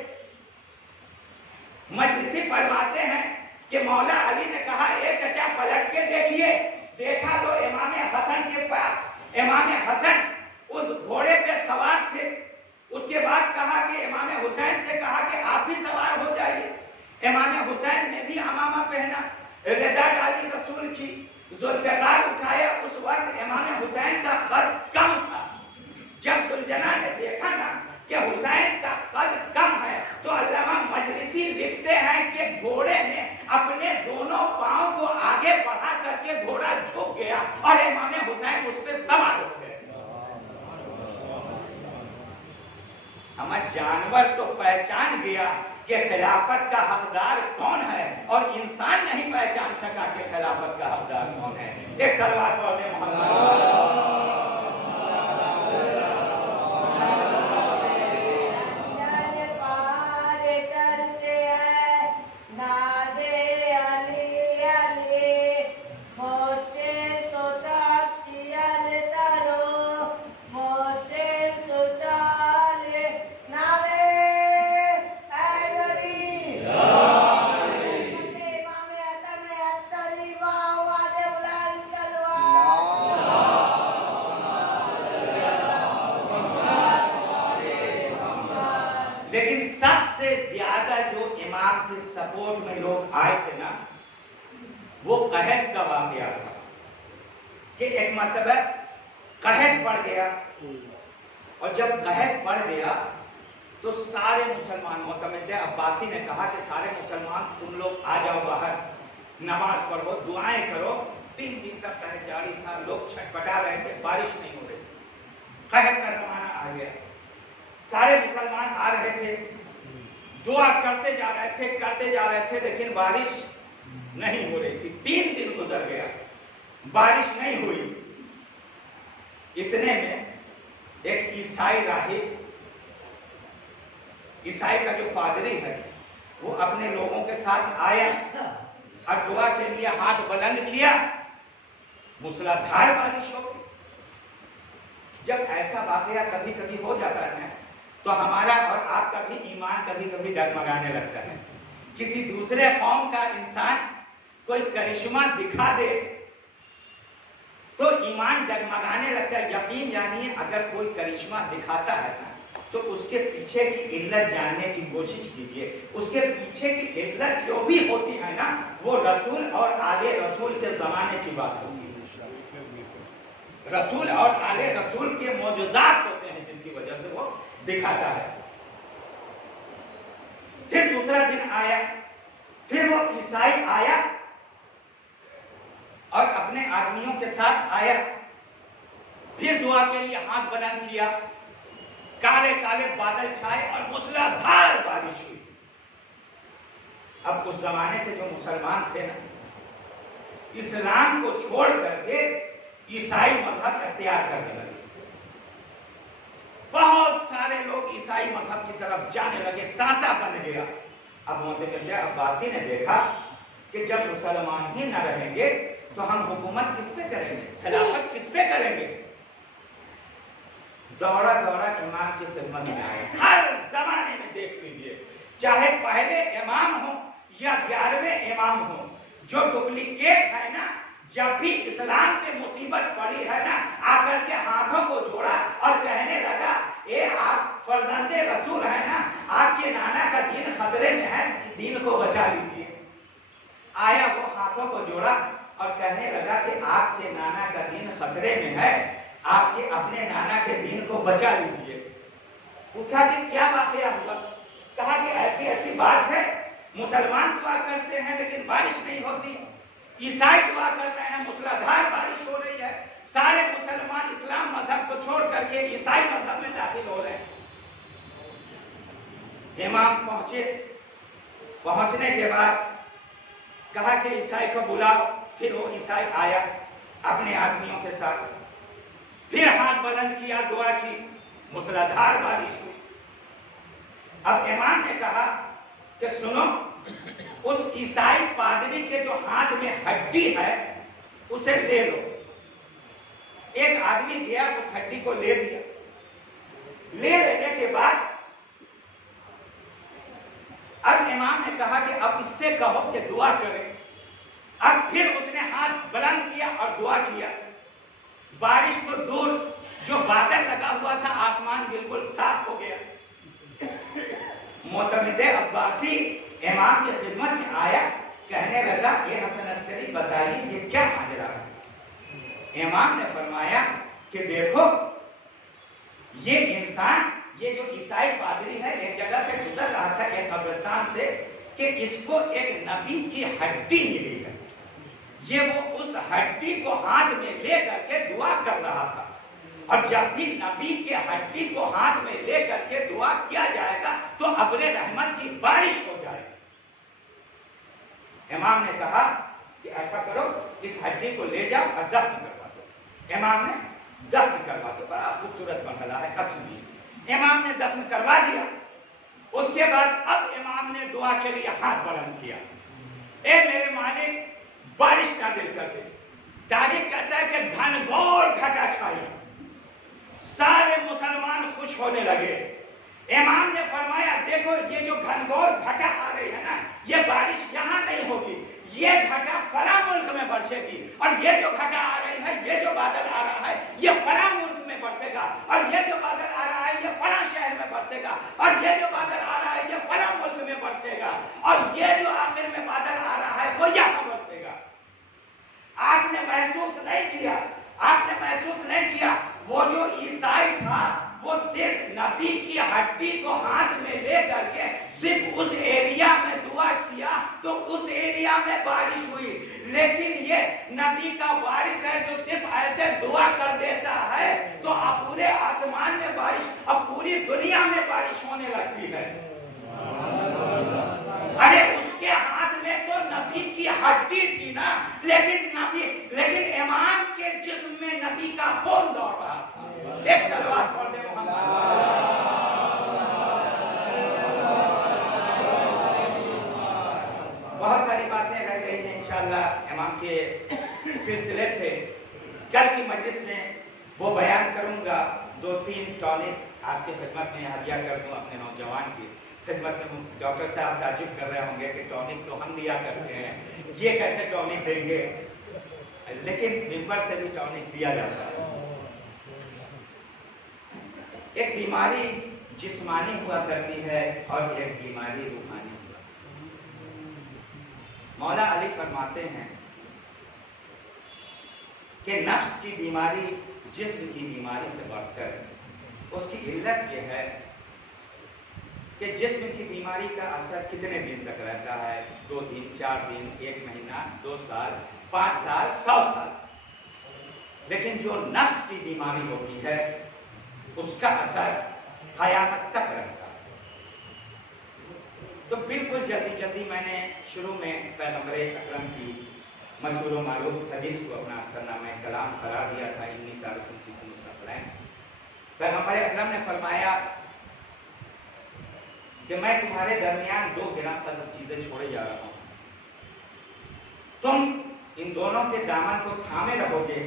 मजलिसी फरमाते हैं कि मौला अली ने कहा ए चचा पलट के देखिए। देखा तो इमाम हसन के पास, इमाम हसन उस घोड़े पे सवार थे। उसके बाद कहा कि इमाम हुसैन से कहा कि आप भी सवार हो जाइए। इमाम हुसैन ने भी अमामा पहना, रेदा डाली रसूल की, जुल्फ़िकार उठाया। उस वक्त इमाम हुसैन का कद कम था। जब जुलझना ने देखा ना कि हुसैन का कद कम है तो अल्लामा मजलिसी लिखते हैं कि घोड़े ने अपने दोनों पांव को आगे बढ़ा करके घोड़ा झुक गया और इमाम हुसैन उस पर सवार हो गए। हमें जानवर तो पहचान गया कि खिलाफत का हकदार कौन है, और इंसान नहीं पहचान सका कि खिलाफत का हकदार कौन है। एक सलवात पढ़े मोहम्मद। कोट में लोग आए थे ना, वो कहत का वाकया था कि एक मरतबा कहत पड़ गया, और जब कहत पड़ गया तो सारे मुसलमान, मोतमिद अब्बासी ने कहा कि सारे मुसलमान तुम लोग आ जाओ बाहर, नमाज पढ़ो, दुआएं करो। 3 दिन तक कहत जारी था, लोग छटपटा रहे थे, बारिश नहीं हो रही, कहत का जमाना आ गया। सारे मुसलमान आ रहे थे, दुआ करते जा रहे थे, लेकिन बारिश नहीं हो रही थी। 3 दिन गुजर गया, बारिश नहीं हुई। इतने में एक ईसाई राहिब, ईसाई का जो पादरी है, वो अपने लोगों के साथ आया और दुआ के लिए हाथ बुलंद किया, मूसलाधार बारिश हो गई। जब ऐसा वाकया कभी कभी हो जाता है तो हमारा और आपका भी ईमान कभी कभी डगमगाने लगता है। किसी दूसरे कौम का इंसान कोई करिश्मा दिखा दे तो ईमान डगमगाने लगता है। यकीन जानिए, अगर कोई करिश्मा दिखाता है ना, तो उसके पीछे की इल्लत जानने की कोशिश कीजिए। उसके पीछे की इल्लत जो भी होती है ना, वो रसूल और आले रसूल के जमाने की बात होती है। रसूल और आले रसूल के मौजूदात होते हैं, जिसकी वजह से वो दिखाता है। फिर दूसरा दिन आया, फिर वो ईसाई आया और अपने आदमियों के साथ आया, फिर दुआ के लिए हाथ बुलंद किया। काले काले बादल छाए और मूसलाधार बारिश हुई। अब उस जमाने के जो मुसलमान थे ना, इस्लाम को छोड़ करके ईसाई मजहब अख्तियार करने लगे। बहुत सारे लोग ईसाई मजहब की तरफ जाने लगे, तांता बन गया। अब मोतमिद अब्बासी ने देखा कि जब मुसलमान ही न रहेंगे तो हम हुकूमत किस पे करेंगे, खिलाफत किस पे करेंगे। दौड़ा दौड़ा इमाम की खिदमत में आए। हर जमाने में देख लीजिए, चाहे पहले इमाम हो या 11वें इमाम हो, जो डुप्लीकेट है ना, जब भी इस्लाम पे मुसीबत पड़ी है ना, आकर के हाथों को जोड़ा और कहने लगा, ये आप फर्जंदे रसूल है ना, आपके नाना का दीन खतरे में है, दीन को बचा लीजिए। आया वो हाथों को जोड़ा और कहने लगा कि आपके नाना का दीन खतरे में है, आपके अपने नाना के दीन को बचा लीजिए। पूछा कि क्या वाकया हुआ? कहा कि ऐसी ऐसी बात है, मुसलमान दुआ करते हैं लेकिन बारिश नहीं होती, ईसाई दुआ करते हैं मूसलाधार बारिश हो रही है, सारे मुसलमान इस्लाम मजहब को छोड़ करके ईसाई मजहब में दाखिल हो रहे हैं। इमाम पहुंचे, पहुंचने के बाद कहा कि ईसाई को बुलाओ। फिर वो ईसाई आया अपने आदमियों के साथ, फिर हाथ बुलंद किया, दुआ की, मूसलाधार बारिश हुई। अब इमाम ने कहा कि सुनो, उस ईसाई पादरी के जो हाथ में हड्डी है उसे ले लो। एक आदमी गया, उस हड्डी को ले लिया। ले लेने के बाद अब इमाम ने कहा कि अब इससे कहो कि दुआ करे। अब फिर उसने हाथ बुलंद किया और दुआ किया। बारिश तो दूर, जो बादल लगा हुआ था, आसमान बिल्कुल साफ हो गया। मोतमिद अब्बासी इमाम की खिदमत में आया, कहने लगा, ये हसन अस्करी बताइए ये क्या माजरा है। इमाम ने फरमाया कि देखो, ये इंसान, ये जो ईसाई पादरी है, एक जगह से गुजर रहा था, एक कब्रिस्तान से, कि इसको एक नबी की हड्डी मिली है। ये वो उस हड्डी को हाथ में ले करके दुआ कर रहा था, और जब भी नबी के हड्डी को हाथ में ले करके दुआ किया जाएगा तो अब्रे रहमत की बारिश हो जाएगी। इमाम ने कहा कि ऐसा करो, इस हड्डी को ले जाओ और दफन करवा दो। इमाम ने दफन करवा दो। बड़ा खूबसूरत मरहला है। अब सुनिए, इमाम ने दफन करवा दिया। उसके बाद अब इमाम ने दुआ के लिए हाथ बुलंद किया, ए मेरे मालिक, बारिश नाजिल कर दे। तारीख कहता है कि घनघोर घटा छाई, सारे मुसलमान खुश होने लगे। इमाम ने फरमाया, देखो ये जो घनघोर घटा आ रही है ना, ये बारिश यहाँ नहीं होगी, ये घटा फला मुल्क में बरसेगी, और ये जो घटा आ रही है, ये जो बादल आ रहा है, ये फला मुल्क में बरसेगा, और ये जो बादल आ रहा है, ये फला शहर में बरसेगा, और ये जो बादल आ रहा है, ये फला मुल्क में में बरसेगा, और ये जो आखिर में बादल आ रहा है वो यहाँ बरसेगा। आपने महसूस नहीं किया, आपने महसूस नहीं किया, वो जो ईसाई था वो सिर्फ नबी की हड्डी को हाथ में ले करके सिर्फ उस एरिया में दुआ किया तो उस एरिया में बारिश हुई, लेकिन ये नबी का वारिस है जो सिर्फ ऐसे दुआ कर देता है तो अब पूरे आसमान में बारिश, अब पूरी दुनिया में बारिश होने लगती है। अरे उसके हाथ में तो नबी की हड्डी थी ना, लेकिन इमाम के जिस्म में नबी का खून दौड़ रहा था। एक सलवात पढ़ दे मोहम्मद। बहुत सारी बातें रह गई हैं इंशाअल्लाह इमाम के सिलसिले से, कल की मजलिस में वो बयान करूंगा। 2-3 टॉनिक आपकी खिदमत में हदिया कर दूं अपने नौजवान की खिदमत में। डॉक्टर साहब ताजुब कर रहे होंगे कि टॉनिक तो हम दिया करते हैं, ये कैसे टॉनिक देंगे, लेकिन मिंबर से भी टॉनिक दिया जाता है। एक बीमारी जिस्मानी हुआ करती है और एक बीमारी रूहानी हुआ। मौला अली फरमाते हैं कि नफ्स की बीमारी जिस्म की बीमारी से बढ़कर उसकी इल्लत यह है कि जिस्म की बीमारी का असर कितने दिन तक रहता है, 2 दिन, 4 दिन, 1 महीना, 2 साल, 5 साल, 100 साल, लेकिन जो नफ्स की बीमारी होती है उसका असर क़यामत तक रहता है। तो बिल्कुल जल्दी मैंने शुरू में पैगंबर अकरम की मशहूर व मारूफ हदीस को अपना असरनामा कलाम करार दिया था, इन्नी तारुकुम फीकुम सफ़रैन। पैगंबर अकरम ने फरमाया कि मैं तुम्हारे दरमियान 2 गिरां कदर चीजें छोड़े जा रहा हूं, तुम इन दोनों के दामन को थामे रहोगे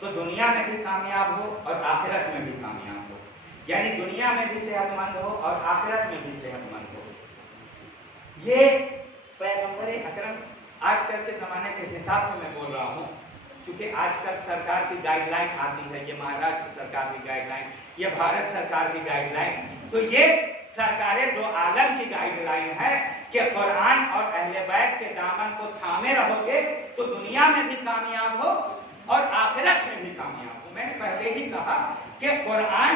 तो दुनिया में भी कामयाब हो और आखिरत में भी कामयाब हो, यानी दुनिया में भी सेहतमंद हो और आखिरत में भी सेहतमंद हो। ये पैगंबर अकरम आजकल के ज़माने के हिसाब से मैं बोल रहा हूँ, क्योंकि आजकल सरकार की गाइडलाइन आती है, ये महाराष्ट्र सरकार की गाइडलाइन, ये भारत सरकार की गाइडलाइन, तो ये सरकारें 2 आलम की गाइडलाइन है कि कुरान और अहले बैत के दामन को थामे रहोगे तो दुनिया में भी कामयाब हो और आखिरत में भी कामयाब हो। मैंने पहले ही कहा कि कुरान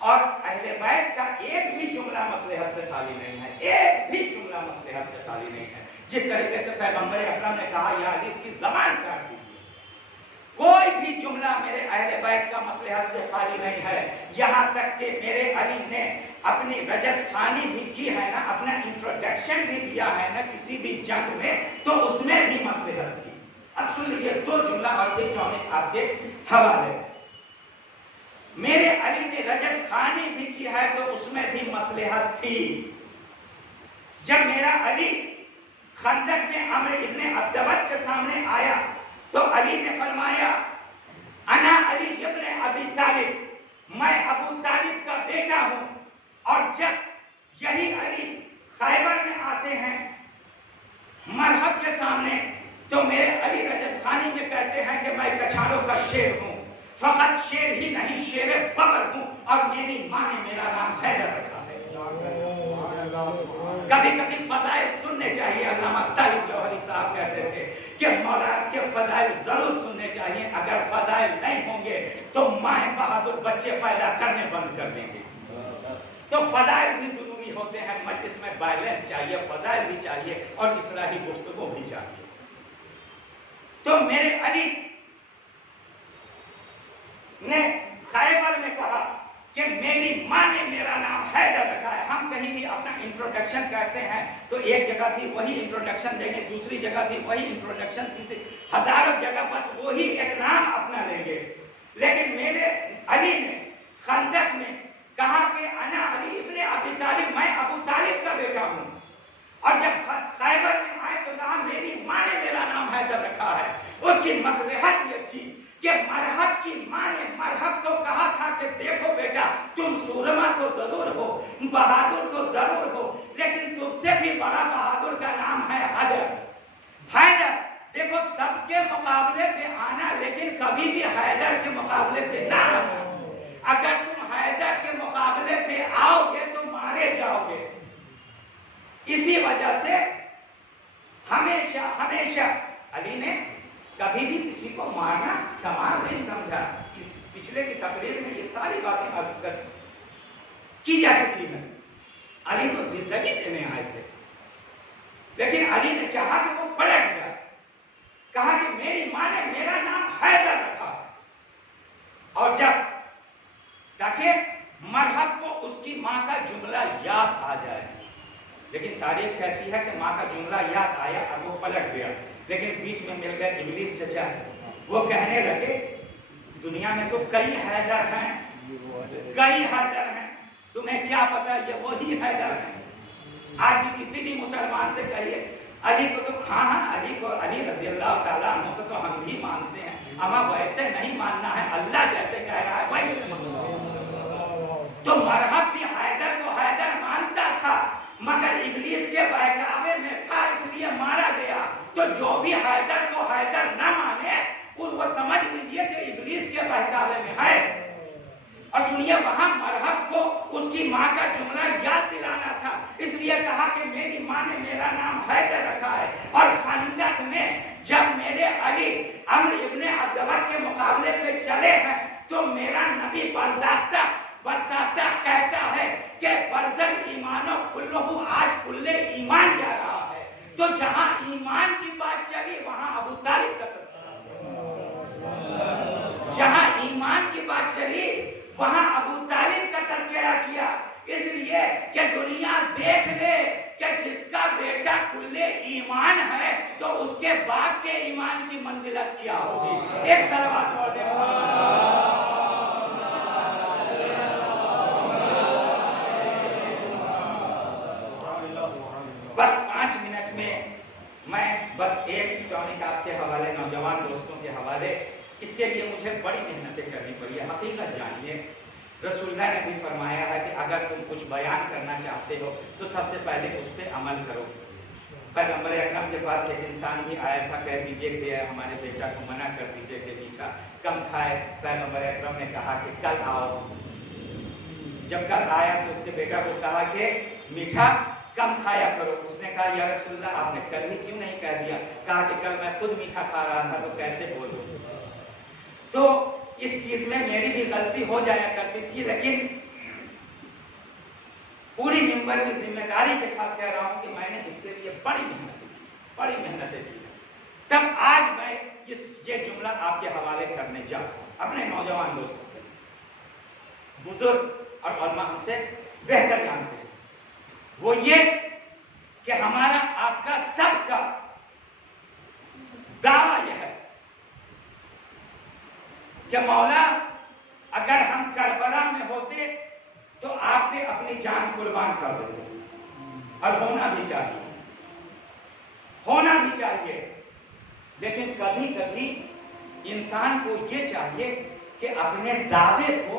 और अहले बैत का एक भी जुमला मसलहत से खाली नहीं है, एक भी जुमला मसलहत से खाली नहीं है। जिस तरीके से पैगंबर अकरम ने कहा या अली इसकी ज़बान काट दीजिए, कोई भी जुमला मेरे अहले बैत का मसलहत से खाली नहीं है। यहाँ तक कि मेरे अली ने अपनी रजस्खानी भी की है ना, अपना इंट्रोडक्शन भी दिया है ना किसी भी जंग में, तो उसमें भी मसलहत थी। अब सुन लीजिए 2 जुमला और फिर टॉनिक आपके हवाले। मेरे अली ने रजस्खानी भी की है तो उसमें भी मसलहत थी। जब मेरा अली खंदक में अम्र इब्ने अब्दवत के सामने आया तो अली ने फरमाया अना अली इब्ने अबी तालिब, मैं अबू तालिब का बेटा हूं। और जब यही अली खैबर में आते हैं मरहब के सामने तो मेरे अली रजस्खानी में कहते हैं कि मैं कछारों का शेर हूं, फकत शेर ही नहीं शेर बबर हूं और मेरी माँ ने मेरा नाम हैदर रखा है। कभी कभी फजाइल सुनने चाहिए। अल्लामा तालिब जौहरी साहब कहते थे कि मौला के फजाइल जरूर सुनने चाहिए, अगर फजाइल नहीं होंगे तो माए बहादुर बच्चे पैदा करने बंद कर देंगे। तो फजाइल भी जरूरी होते हैं, मजलिस में बैलेंस चाहिए, फजाइल भी चाहिए और इस्लाही गुफ्तगू भी चाहिए। तो मेरे अली ने खैबर में कहा कि मेरी माँ ने मेरा नाम हैदर रखा है। हम कहीं भी अपना इंट्रोडक्शन करते हैं तो एक जगह भी वही इंट्रोडक्शन देंगे, दूसरी जगह भी वही इंट्रोडक्शन, तीसरी हजारों जगह बस वही एक नाम अपना लेंगे। लेकिन मेरे अली ने खंदक में कहा कि अना अली इब्ने अबी तालिब, मैं अबू तालिब का बेटा हूं। और जब खैबर में आए तो कहा मेरी माँ ने मेरा नाम हैदर रखा है। उसकी मसलहत ये थी कि मरहब की माँ ने मरहब को कहा था कि देखो बेटा तुम सूरमा तो जरूर हो, बहादुर तो जरूर हो, लेकिन तुमसे भी बड़ा बहादुर का नाम है हैदर। हैदर देखो सबके मुकाबले पे आना, लेकिन कभी भी हैदर के मुकाबले पे ना आना। अगर तुम हैदर के मुकाबले पे आओगे तो मारे जाओगे। इसी वजह से हमेशा हमेशा अली ने कभी भी किसी को मारना कमाल नहीं समझा। इस पिछले की तकरीर में ये सारी बातें अर्ज की जा चुकी है। अली तो जिंदगी देने आए थे, लेकिन अली ने चाहा कि वो पलट जाए। कहा कि मेरी माँ ने मेरा नाम हैदर रखा है, और जब देखिए मरहब को उसकी माँ का जुमला याद आ जाए, लेकिन तारीख कहती है कि माँ का जुमला याद आया और वो पलट गया, लेकिन बीच में मिल गए इब्लीस चचा। वो कहने लगे दुनिया में तो कई हैदर हैं, कई हैदर हैं, तुम्हें क्या पता ये वही हैदर हैं। आज भी किसी भी मुसलमान से कहिए अली को तो हाँ अली को, अली रज़ी अल्लाह ताला अन्हु को तो हम भी मानते हैं, हमें वैसे नहीं मानना है, अल्लाह जैसे कह रहा है वैसे मानना है। तो मरहब भी हैदर को हैदर मानता था, मगर इब्लीस के बहकावे में था इसलिए मारा गया। तो जो भी हैदर को हैदर न माने वो समझ लीजिए कि इब्लीस के बहकावे में है। और सुनिए वहां मरहब को उसकी माँ का जुमला याद दिलाना था, इसलिए कहा कि मेरी माँ ने मेरा नाम हैदर रखा है। और खंदक में जब मेरे अली अम्र इब्ने अब्दवत के मुकाबले पे चले हैं तो मेरा नबी बरसाता कहता है कि बरजल ईमानो कुल्लहु, आज कुल्ले ईमान जा रहा है। तो जहां ईमान की बात चली वहां अबू तालिब का तस्करा, जहां ईमान की बात चली वहां अबू तालिब का तस्करा किया, इसलिए कि दुनिया देख ले कि जिसका बेटा कुल्ले ईमान है तो उसके बाप के ईमान की मंजिलत क्या होगी। एक सलवात और देखो। बस 5 मिनट में मैं बस एक टॉनिक आपके हवाले, नौजवान दोस्तों के हवाले, इसके लिए मुझे बड़ी मेहनतें करनी पड़ी है। हकीकत जानिए, रसूलुल्लाह ने भी फरमाया है कि अगर तुम कुछ बयान करना चाहते हो तो सबसे पहले उस पर अमल करो। पैगंबर अकरम के पास एक इंसान भी आया था, कह दीजिए कि हमारे बेटा को मना कर दीजिए कि मीठा कम खाए। पैगंबर अकरम ने कहा कि कल आओ। जब कल आया तो उसके बेटा को कहा कि मीठा कम खाया करो। उसने कहा या रसूलुल्लाह आपने कल ही क्यों नहीं कह दिया। कहा कि कल मैं खुद मीठा खा रहा था तो कैसे बोलूं। तो इस चीज में मेरी भी गलती हो जाया करती थी, लेकिन पूरी मिंबर की जिम्मेदारी के साथ कह रहा हूं कि मैंने इसके लिए बड़ी मेहनतें की। तब आज मैं ये जुमला आपके हवाले करने जाऊं अपने नौजवान दोस्तों के। बुजुर्ग और उलमा हमसे बेहतर जानते हैं, वो ये कि हमारा आपका सबका दावा यह है कि मौला अगर हम करबला में होते तो आपने अपनी जान कुर्बान कर देते। और होना भी चाहिए। लेकिन कभी कभी इंसान को ये चाहिए कि अपने दावे को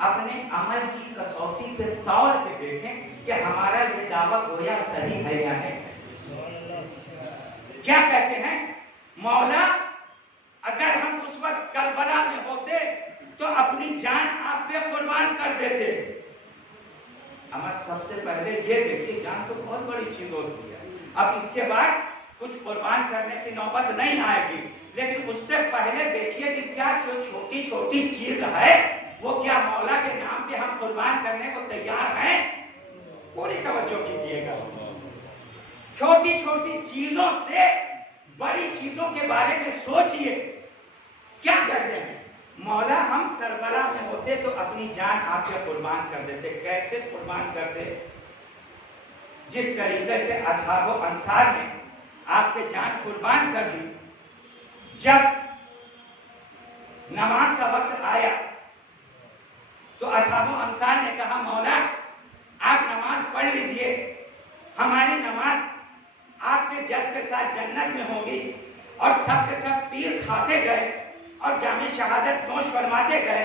अपने अमल की कसौटी पे तौल के देखें कि हमारा ये दावा गोया सही है या नहीं। क्या कहते हैं, मौला अगर हम उस वक्त करबला में होते तो अपनी जान आप पे कुर्बान कर देते। हमें सबसे पहले ये देखिए, जान तो बहुत बड़ी चीज होती है। अब इसके बाद कुछ कुर्बान करने की नौबत नहीं आएगी, लेकिन उससे पहले देखिए कि क्या जो छोटी छोटी चीज है वो क्या मौला के नाम पे हम कुर्बान करने को तैयार हैं। पूरी तवज्जो कीजिएगा। छोटी छोटी चीजों से बड़ी चीजों के बारे में सोचिए। क्या करते हैं, मौला हम करबला में होते तो अपनी जान आपके कुर्बान कर देते। कैसे कुर्बान करते? जिस तरीके से असहाब व अंसार ने आपके जान कुर्बान कर दी। जब नमाज का वक्त आया तो असहाब व अंसार ने कहा मौला आप नमाज पढ़ लीजिए, हमारी नमाज आपके जद के साथ जन्नत में होगी। और सब के सब तीर खाते गए और जामे शहादत नोश फरमाते गए।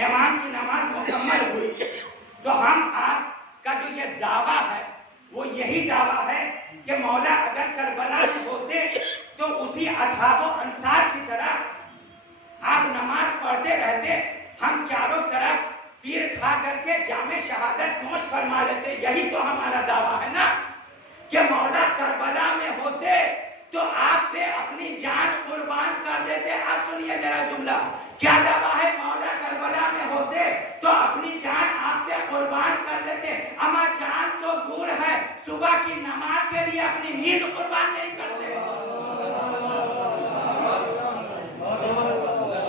इमाम की नमाज मुकम्मल हुई तो हम आपका जो ये दावा है वो यही दावा है कि मौला अगर करबला में होते तो उसी असहाब व अंसार की तरह आप नमाज पढ़ते रहते, हम चारों तरफ तीर खा करके जामे शहादत नोश फरमा लेते। यही तो हमारा दावा है ना। کہ مولا کربلا میں ہوتے تو آپ پہ اپنی جان قربان کر دیتے. اب سنیے میرا جملہ, کیا دعویٰ ہے؟ مولا کربلا میں ہوتے تو اپنی جان آپ پہ قربان کر دیتے. اما جان تو دور ہے, صبح کی نماز کے لیے اپنی نیند قربان نہیں کرتے.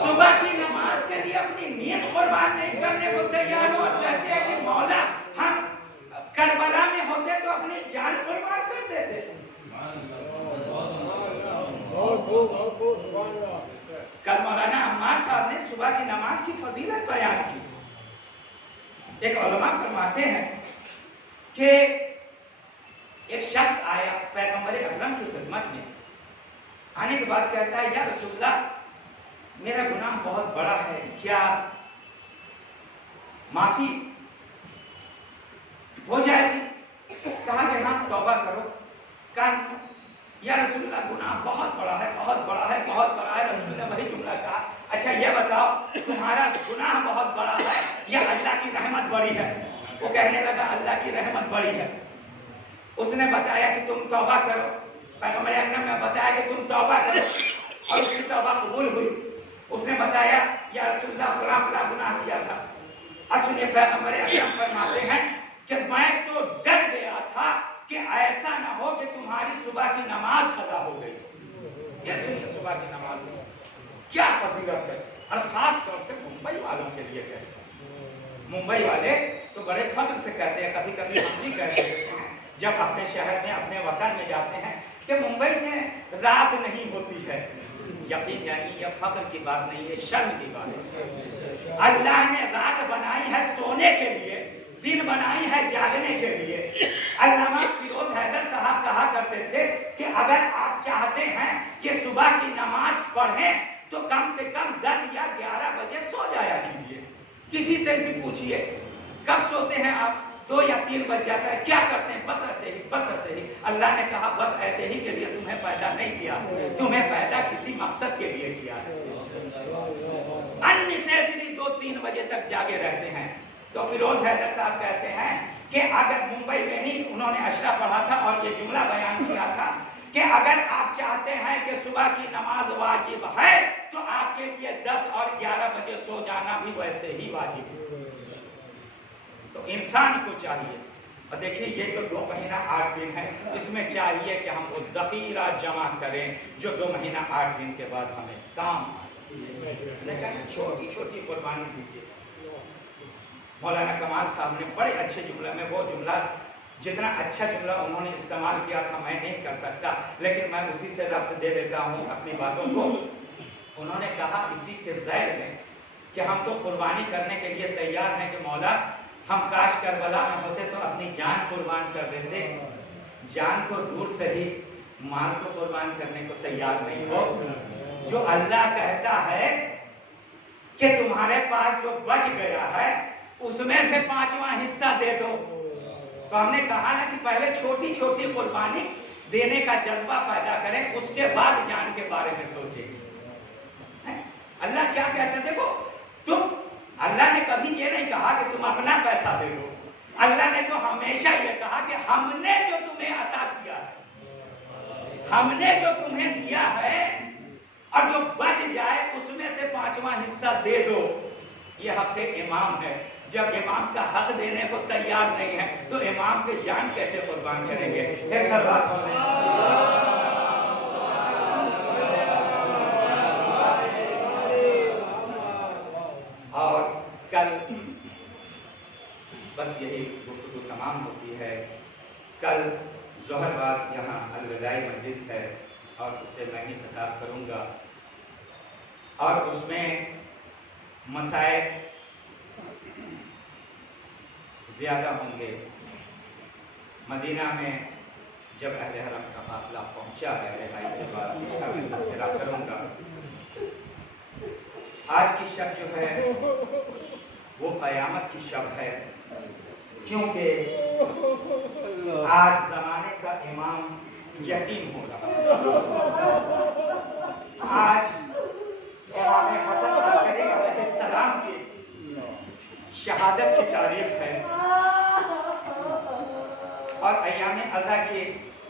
صبح کی نماز کے لیے اپنی نیند قربان نہیں کرنے کو تیار ہو, کہتے ہیں کہ مولا ہم کربلا میں ہوتے تو اپنی جان قربان کر دیتے. کل مولانا عمار صاحب نے صبح کی نماز کی فضیلت بیان کی. ایک علماء فرماتے ہیں کہ ایک شخص آیا پیغمبر اکرم کی خدمت میں. آنے کے بعد کہتا ہے یا رسول اللہ میرا گناہ بہت بڑا ہے, کیا معافی ہو جائے گی؟ کہا کہ ہاں توبہ کرو. کہا یا رسول اللہ گناہ بہت بڑا ہے, بہت بڑا ہے, بہت بڑا ہے. رسول اللہ وہی جملہ کہا, اچھا یہ بتاؤ تمہارا گناہ بہت بڑا ہے یا اللہ کی رحمت بڑی ہے؟ وہ کہنے لگا اللہ کی رحمت بڑی ہے. اس نے بتایا کہ تم توبہ کرو. پیغمبر اکرم نے بتایا کہ تم توبہ کرو اور اس کی توبہ قبول ہوئی. اس نے بتایا یا رسول اللہ فلاں فلاں گناہ کیا تھا. اب سنیے پیغمبر اکرم فرماتے ہیں کہ میں تو ڈر گیا تھا کہ ایسا نہ ہو کہ تمہاری صبح کی نماز قضا ہو گئی. یہ سنیے صبح کی نماز کیا فضیلت ہے, اور خاص طور سے ممبئی والوں کے لیے کہتے ہیں. ممبئی والے تو بڑے فخر سے کہتے ہیں, کبھی کبھی ہم بھی کہتے ہیں جب اپنے شہر میں اپنے وطن میں جاتے ہیں کہ ممبئی میں رات نہیں ہوتی ہے. یقین یعنی یہ فخر کی بات نہیں ہے, شرم کی بات ہے. اللہ نے رات بنائی ہے سونے کے لیے, دن بنائی ہے جاگنے کے لیے. علامہ فیروز حیدر صاحب کہا کرتے تھے کہ اگر آپ چاہتے ہیں کہ صبح کی نماز پڑھیں تو کم سے کم 10 یا 11 بجے سو جایا کیجئے. کسی سے بھی پوچھئے کب سوتے ہیں آپ؟ 2 یا 3 بج جاتا ہے. کیا کرتے ہیں؟ بس ایسے ہی, بس ایسے ہی. اللہ نے کہا بس ایسے ہی کے لیے تمہیں پیدا نہیں کیا, تمہیں پیدا کسی مقصد کے لیے کیا ہے. unnecessary 2-3 بجے تک جاگے رہتے ہیں. تو فیروز حیدر صاحب کہتے ہیں کہ اگر ممبئی میں ہی انہوں نے اشرا پڑھا تھا اور یہ جملہ بیان کیا تھا کہ اگر آپ چاہتے ہیں کہ صبح کی نماز واجب ہے تو آپ کے لیے 10 اور 11 بجے سو جانا بھی ویسے ہی واجب ہے. تو انسان کو چاہیے, اور دیکھیے یہ جو 2 مہینہ 8 دن ہے اس میں چاہیے کہ ہم وہ ذخیرہ جمع کریں جو 2 مہینہ 8 دن کے بعد ہمیں کام آئے. چھوٹی چھوٹی قربانی دیجیے. مولانا کمال صاحب نے بڑے اچھے جملے میں, وہ جملہ جتنا اچھا جملہ انہوں نے استعمال کیا تھا میں نہیں کر سکتا, لیکن میں اسی سے ربط دے دیتا ہوں اپنی باتوں کو. انہوں نے کہا اسی کے ذیل میں کہ ہم تو قربانی کرنے کے لیے تیار ہیں کہ مولا ہم کاش کربلا میں ہوتے تو اپنی جان قربان کر دیتے. جان تو دور سے ہی, مال کو قربان کرنے کو تیار نہیں ہو. جو اللہ کہتا ہے کہ تمہارے پاس جو بچ گیا ہے اس میں سے 5واں حصہ دے دو. تو ہم نے کہا نا کہ پہلے چھوٹی چھوٹی قربانی دینے کا جذبہ پیدا کریں, اس کے بعد جان کے بارے میں سوچیں. اللہ کیا کہتا ہے دیکھو, تم اللہ نے کبھی یہ نہیں کہا کہ تم اپنا پیسہ دے دو. اللہ نے تو ہمیشہ یہ کہا کہ ہم نے جو تمہیں عطا کیا ہے, ہم نے جو تمہیں دیا ہے اور جو بچ جائے اس میں سے 5واں حصہ دے دو. یہ حق امام ہے. جب امام کا حق دینے کو تیار نہیں ہے تو امام کے جان کیسے قربان کریں گے؟ ایک سر بات بولیں. اور کل بس یہی گفتگو تمام ہوتی ہے. کل ظہر بعد یہاں الوداعی مجلس ہے اور اسے میں ہی خطاب کروں گا, اور اس میں مسائل زیادہ ہوں گے. مدینہ میں جب اہل حرم کا قافلہ پہنچا ہے رہائی کے بعد اس کا میں تذکرہ کروں گا. آج کی شب جو ہے وہ قیامت کی شب ہے, کیونکہ آج زمانے کا امام یتیم ہو رہا ہے. آج امام حسن عسکری علیہ السلام کی شہادت کی تاریخ ہے اور ایام عزا کی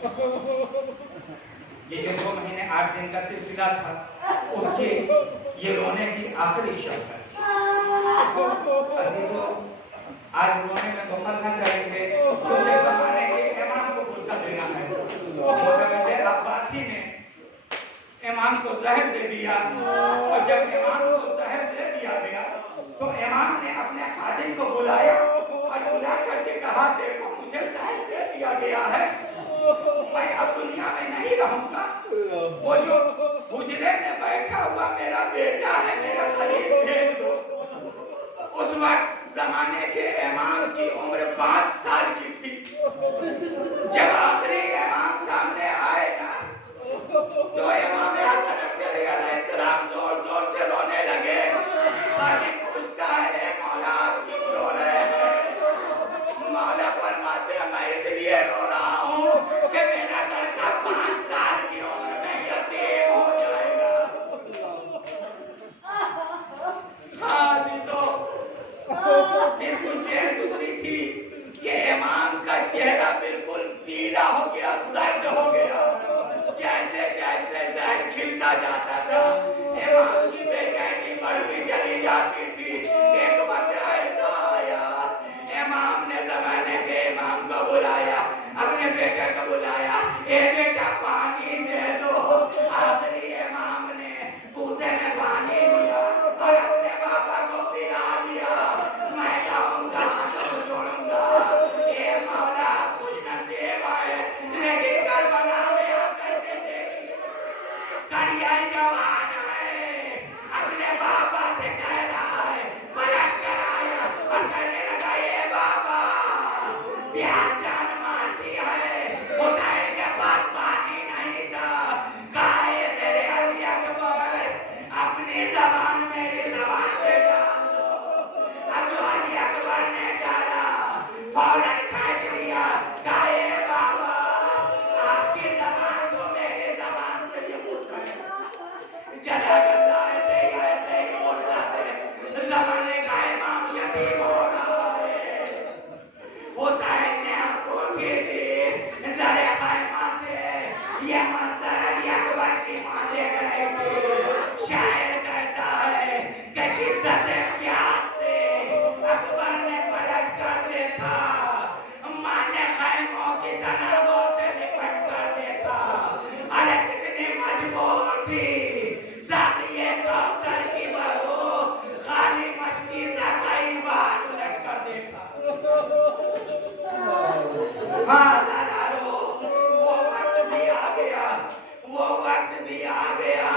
ये जो 2 महीने 8 दिन का सिलसिला था, उसके ये रोने की आखिरी शब्द है। अजीजों, आज रोने में बखल न करेंगे, क्योंकि ज़माने के इमाम को गुस्सा देना है। मोहम्मद अब्बासी ने इमाम को जहर दे दिया, और जब इमाम को जहर दे दिया गया, तो इमाम ने अपने खादिम को बुलाया और बुला करके कहा, देखो मुझे जहर दे दिया गया है, मैं अब दुनिया में नहीं रहूंगा। वो जो हुजरे में बैठा हुआ मेरा बेटा है, मेरा खलील भेज दो। उस वक्त जमाने के इमाम की उम्र 5 साल की थी। जब आखिरी इमाम सामने आए ना, तो इमाम हसन अलैहिस्सलाम जोर जोर से रोने लगे। खादिम पूछता है, मौला आप क्यों रो रहे हैं? मौला फरमाते हैं, मैं इसलिए रो रहा हूँ कि मेरा लड़का 5 साल की उम्र में यतीम हो जाएगा। हाँ अजीजों, बिल्कुल देर गुजरी थी कि इमाम का चेहरा बिल्कुल पीला हो गया, जर्द हो गया। जैसे जैसे जहर खिलता जाता था, इमाम की बेचैनी बढ़ती चली जाती थी। एक वक्त ऐसा आया, इमाम ने ज़माने के इमाम को बुलाया, अपने बेटे को बुलाया, ए बेटा पानी दे दो। आखिरी इमाम ने पूछे में पानी लिया और अपने बाबा को पिला दिया। मैं जाऊंगा तो छोड़ूंगा, ए मौला कुछ नसीब है, लेकिन करबला में आकर के देखिए, करिया जवान है, अपने बाबा से कह रहा है, पलट कर आया और कहने लगा, ए बाबा प्यास जान मारती है। हुसैन के पास पानी नहीं था, कहा ये मेरे अली अकबर अपनी जबान मेरी जबान पे डाल दो। अब जो अली अकबर ने डाला, फौरन खींच लिया, कहा ये बाबा आपकी जबान तो मेरी जबान से भी पूछ है। जला करता ऐसे ही बोल सकते, जमाने का इमाम यतीम हो रहा है। हुसैन ने अंगूठी दी, दरे खैमा से ये मंजर अली अकबर की मां देख रही थी। शायर कहता है कि शिद्दत प्यास से अकबर ने पलट कर देखा, मां ने खैमों की तनावों से निपट कर देखा। अरे कितनी मजबूर थी साक़िए कौसर की बहू, खाली मस्ती से कई बार उलट कर देखा। हाँ ज़ादारो, वो वक्त भी आ गया, वो वक्त भी आ गया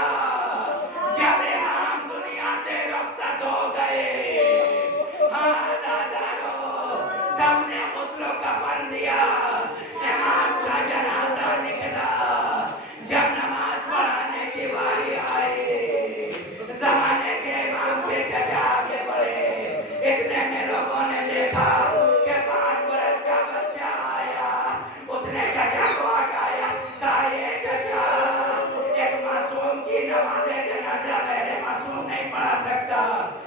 जब इमाम दुनिया से रुखसत हो गए। हाँ ज़ादारो, सबने गुस्ल कफन दिया, इमाम का जनाजा निकला। जब नमाज पढ़ाने की बारी आई, ज़माने के इमाम के चचा आगे बढ़े। इतने में लोगों ने देखा कि 5 बरस का बच्चा आया, उसने चचा को हटाया, कहा ये चचा, एक मासूम की नमाज़े जनाजा मेरे मासूम नहीं पढ़ा सकता।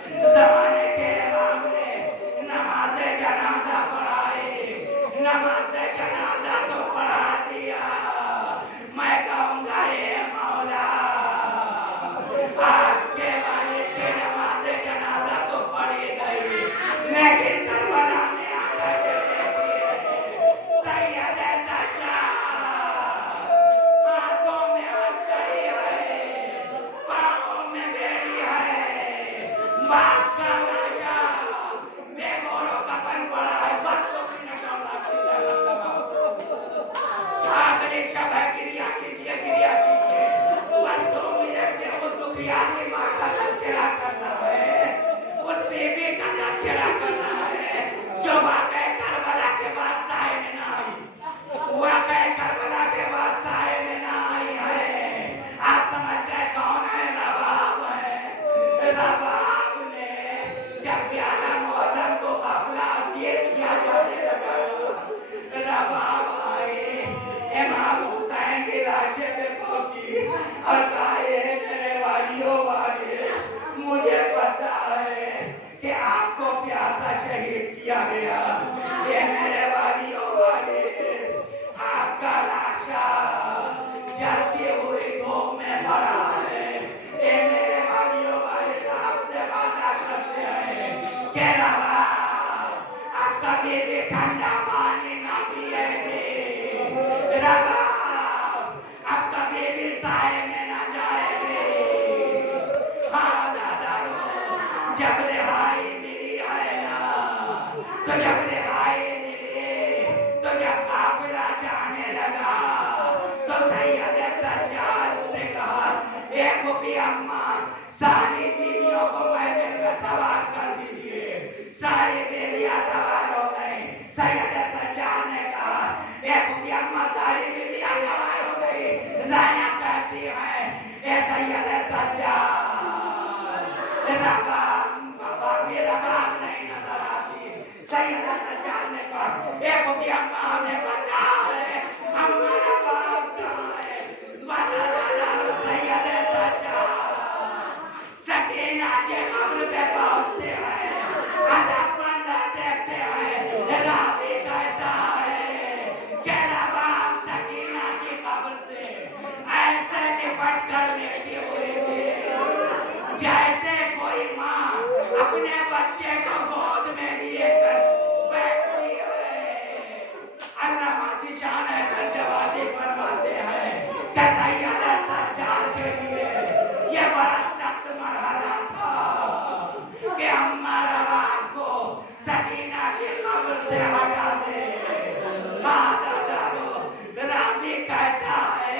ज़माने के इमाम ने नमाज़े जनाजा पढ़ाई, नमाज़े जनाजा तो पढ़ा दिया। मैं कहूँगा ये मौला, आपके वालिद की नमाज़े जनाजा तो पढ़ी गई, लेकिन करबला में आकर के देखिए, सैयद सच्चा हाथों में हथकड़ी है, पाँवों में बेड़ी है, बाप का लाशा बेगोरो कफन पड़ा है, बस 2 मिनट और बाकी सब खत्म। आखिरी शब है, क्रिया कीजिए, क्रिया कीजिए, बस 2 मिनट में उस दुखिया की माँ का तज़किरा करना है, उस बेबी का तज़किरा करना है जो वाक़ई करबला के बाद साए में ना आई, वाक़ई करबला के बाद साए में ना आई है। आप समझ गए कौन है? रबाब है। रबाब ने जब 11 मुहर्रम को काफिला असीर किया जाने लगा, रबाब आए, इमाम हुसैन की लाशें पे पहुंची और कहा, ये मेरे वालियों वाले, मुझे पता है कि आपको प्यासा शहीद किया गया। ये मेरे वालियों वाले, आपका लाशा जब रिहाई मिली है ना, तो जब रिहाई मिली, तो जब काफिला जाने लगा, तो सैयद सज्जाद ने कहा, एक भी अम्मा सारी बीवियों को महल में सवार कर दीजिए। सारी बीवियां सवार हो गई। सैयद सज्जाद ने कहा, एक भी अम्मा सारी बीवियां सवार हो गई। ज़ैनब कहती है, ए सैयद सज्जाद, रबाब नहीं नजर आती। सैयद सज्जाद ने कहा, एक भी अम्मा हमें बता है, अम्मा रबाब कहाँ है? सैयद सज्जाद सकीना के कब्र पे पहुंचते हैं, अजब मंजर देखते हैं। रावी कहता है कि रबाब सकीना की कब्र से ऐसे निपट कर लेटी हुई थी जैसे कोई माँ अपने बच्चे को गोद में लिए कर बैठी है। अल्लामा ज़ीशान दरजवादी फरमाते हैं कि सैयद सज्जाद के लिए ये बड़ा सख्त मरहला था कि अम्मा रबाब को सकीना की कब्र से हटा दे। रावी कहता है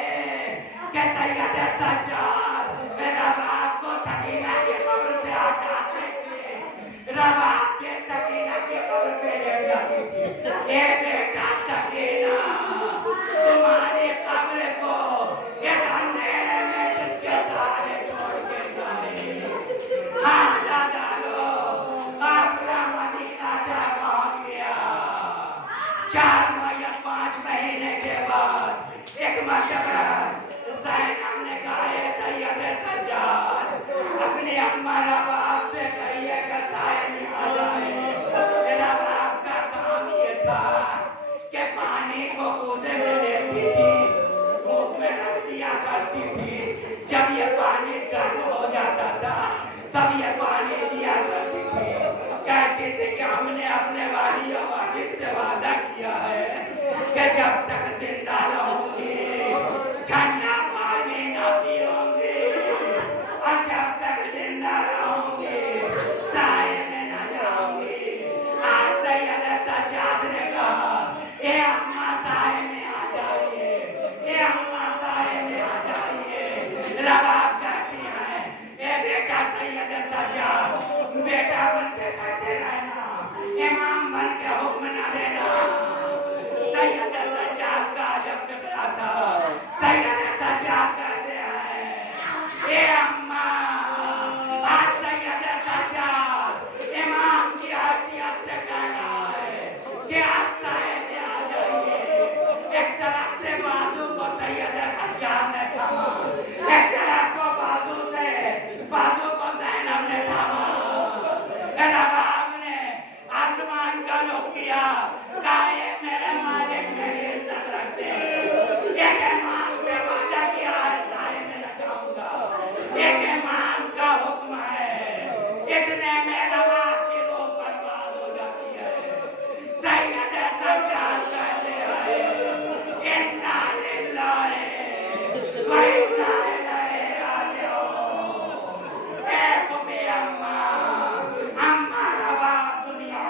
कि सैयद सज्जाद रबाब को सकीना की कब्र से हटाते थे। रबाब के सकीना की कब्र पे लेट जाती थी। ए बेटा सकीना, तुम्हारी कब्र को इस अंधेरे में जिसके सहारे छोड़ के जाए। हाँ दादा लो, काफिला मदीना जा पहुंच गया। 5 महीने के बाद एक मरतबा ज़ैनब ने कहा, सैयद सज्जाद अपनी अम्मा रबाब से कहिए कि साए में आ जाए। रबाब का काम ये था कि पानी को कूजे में लेती थी, धूप में रख दिया करती थी। जब ये पानी गर्म हो जाता था तब ये पानी लिया करती थी। कहती थी कि हमने अपने वाली और वारिस से वादा किया है कि जब तक जिंदा रहूंगी ठंडा पानी न पीऊंगी, और जब तक जिंदा रहूंगी साए में न जाऊंगी। आज सैयद सज्जाद ने कहा, ए अम्मा साए में आ जाइए, ए अम्मा साए में आ जाइए। रबाब कहती है, ए बेटा सैयद सज्जाद, बेटा बन के कहते रहना, इमाम बन के हुक्म न देना। सैयद सज्जाद का जब फिक्रा था, सैयद सज्जाद कहते हैं, ए अम्मा, आज सैयद सज्जाद इमाम की हैसियत से कह रहा है कि आप साए में आ जाइए। एक तरफ से बाजू को सैयद सज्जाद ने थामा, एक तरफ को बाजू को ज़ैनब ने थामा। रबाब ने आसमान का रुख किया, कहा, ये मेरे मालिक मेरी इज्जत रखते हैं। एक इमाम से वादा किया है साए में न जाऊंगा, एक इमाम का हुक्म है। इतने में रबाब की रूह परवाज़ हो जाती है। सैयद सज्जाद कहते हैं, इन्ना लिल्लाहि व इन्ना इलैहि राजिऊन। एक भी अम्मा रबाब दुनिया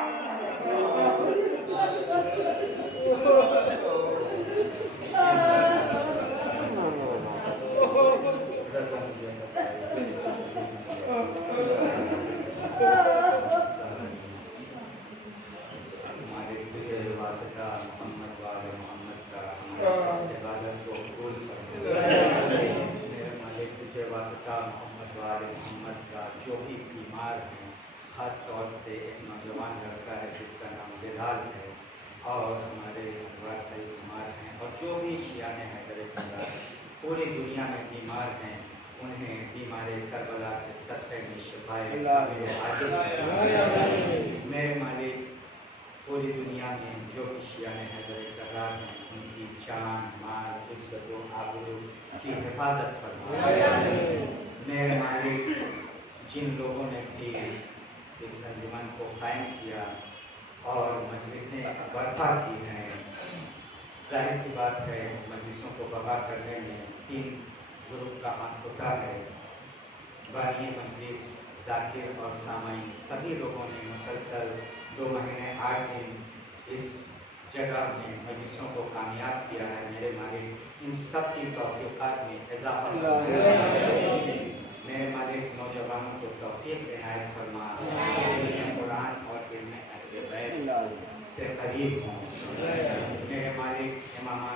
हमारे तुझे वास्ता मोहम्मद वाले मोहम्मद का हमारी इस इबादत को कबूल कर। मेरे मालिक तुझे वास्ता मोहम्मद वाले मोहम्मद का जो भी बीमार हैं, ख़ास तौर से एक नौजवान लड़का है जिसका नाम बिलाल है, और हमारे अखबार कई बीमार हैं, और जो भी शियाने हैदर पूरी दुनिया में बीमार हैं, उन्हें बीमारे करबला के सत्ते में शिफाए मेरे मालिक पूरी दुनिया में जो भी शियाने हैदर करार हैं, उनकी जान माल इज्जत व आबरू की हिफाजत फरमाए। मेरे मालिक जिन लोगों ने भी इस अंजुमन को कायम किया और मजलिसें बर्पा की हैं, जाहिर सी बात है मजलिसों को बर्पा करने में 3 ग्रुप का हाथ होता है। बानी मजलिस, जाकिर और सामाइन सभी लोगों ने मुसलसल 2 महीने 8 दिन इस जगह में मजलिसों को कामयाब किया है। मेरे मालिक इन सब की तौफीक़ात में इज़ाफ़ा फरमाए। मेरे मालिक नौजवानों को तौफीक इनायत फरमा, इल्म कुरान और इल्म अहले बैत से करीब हों। मेरे मालिक इमाम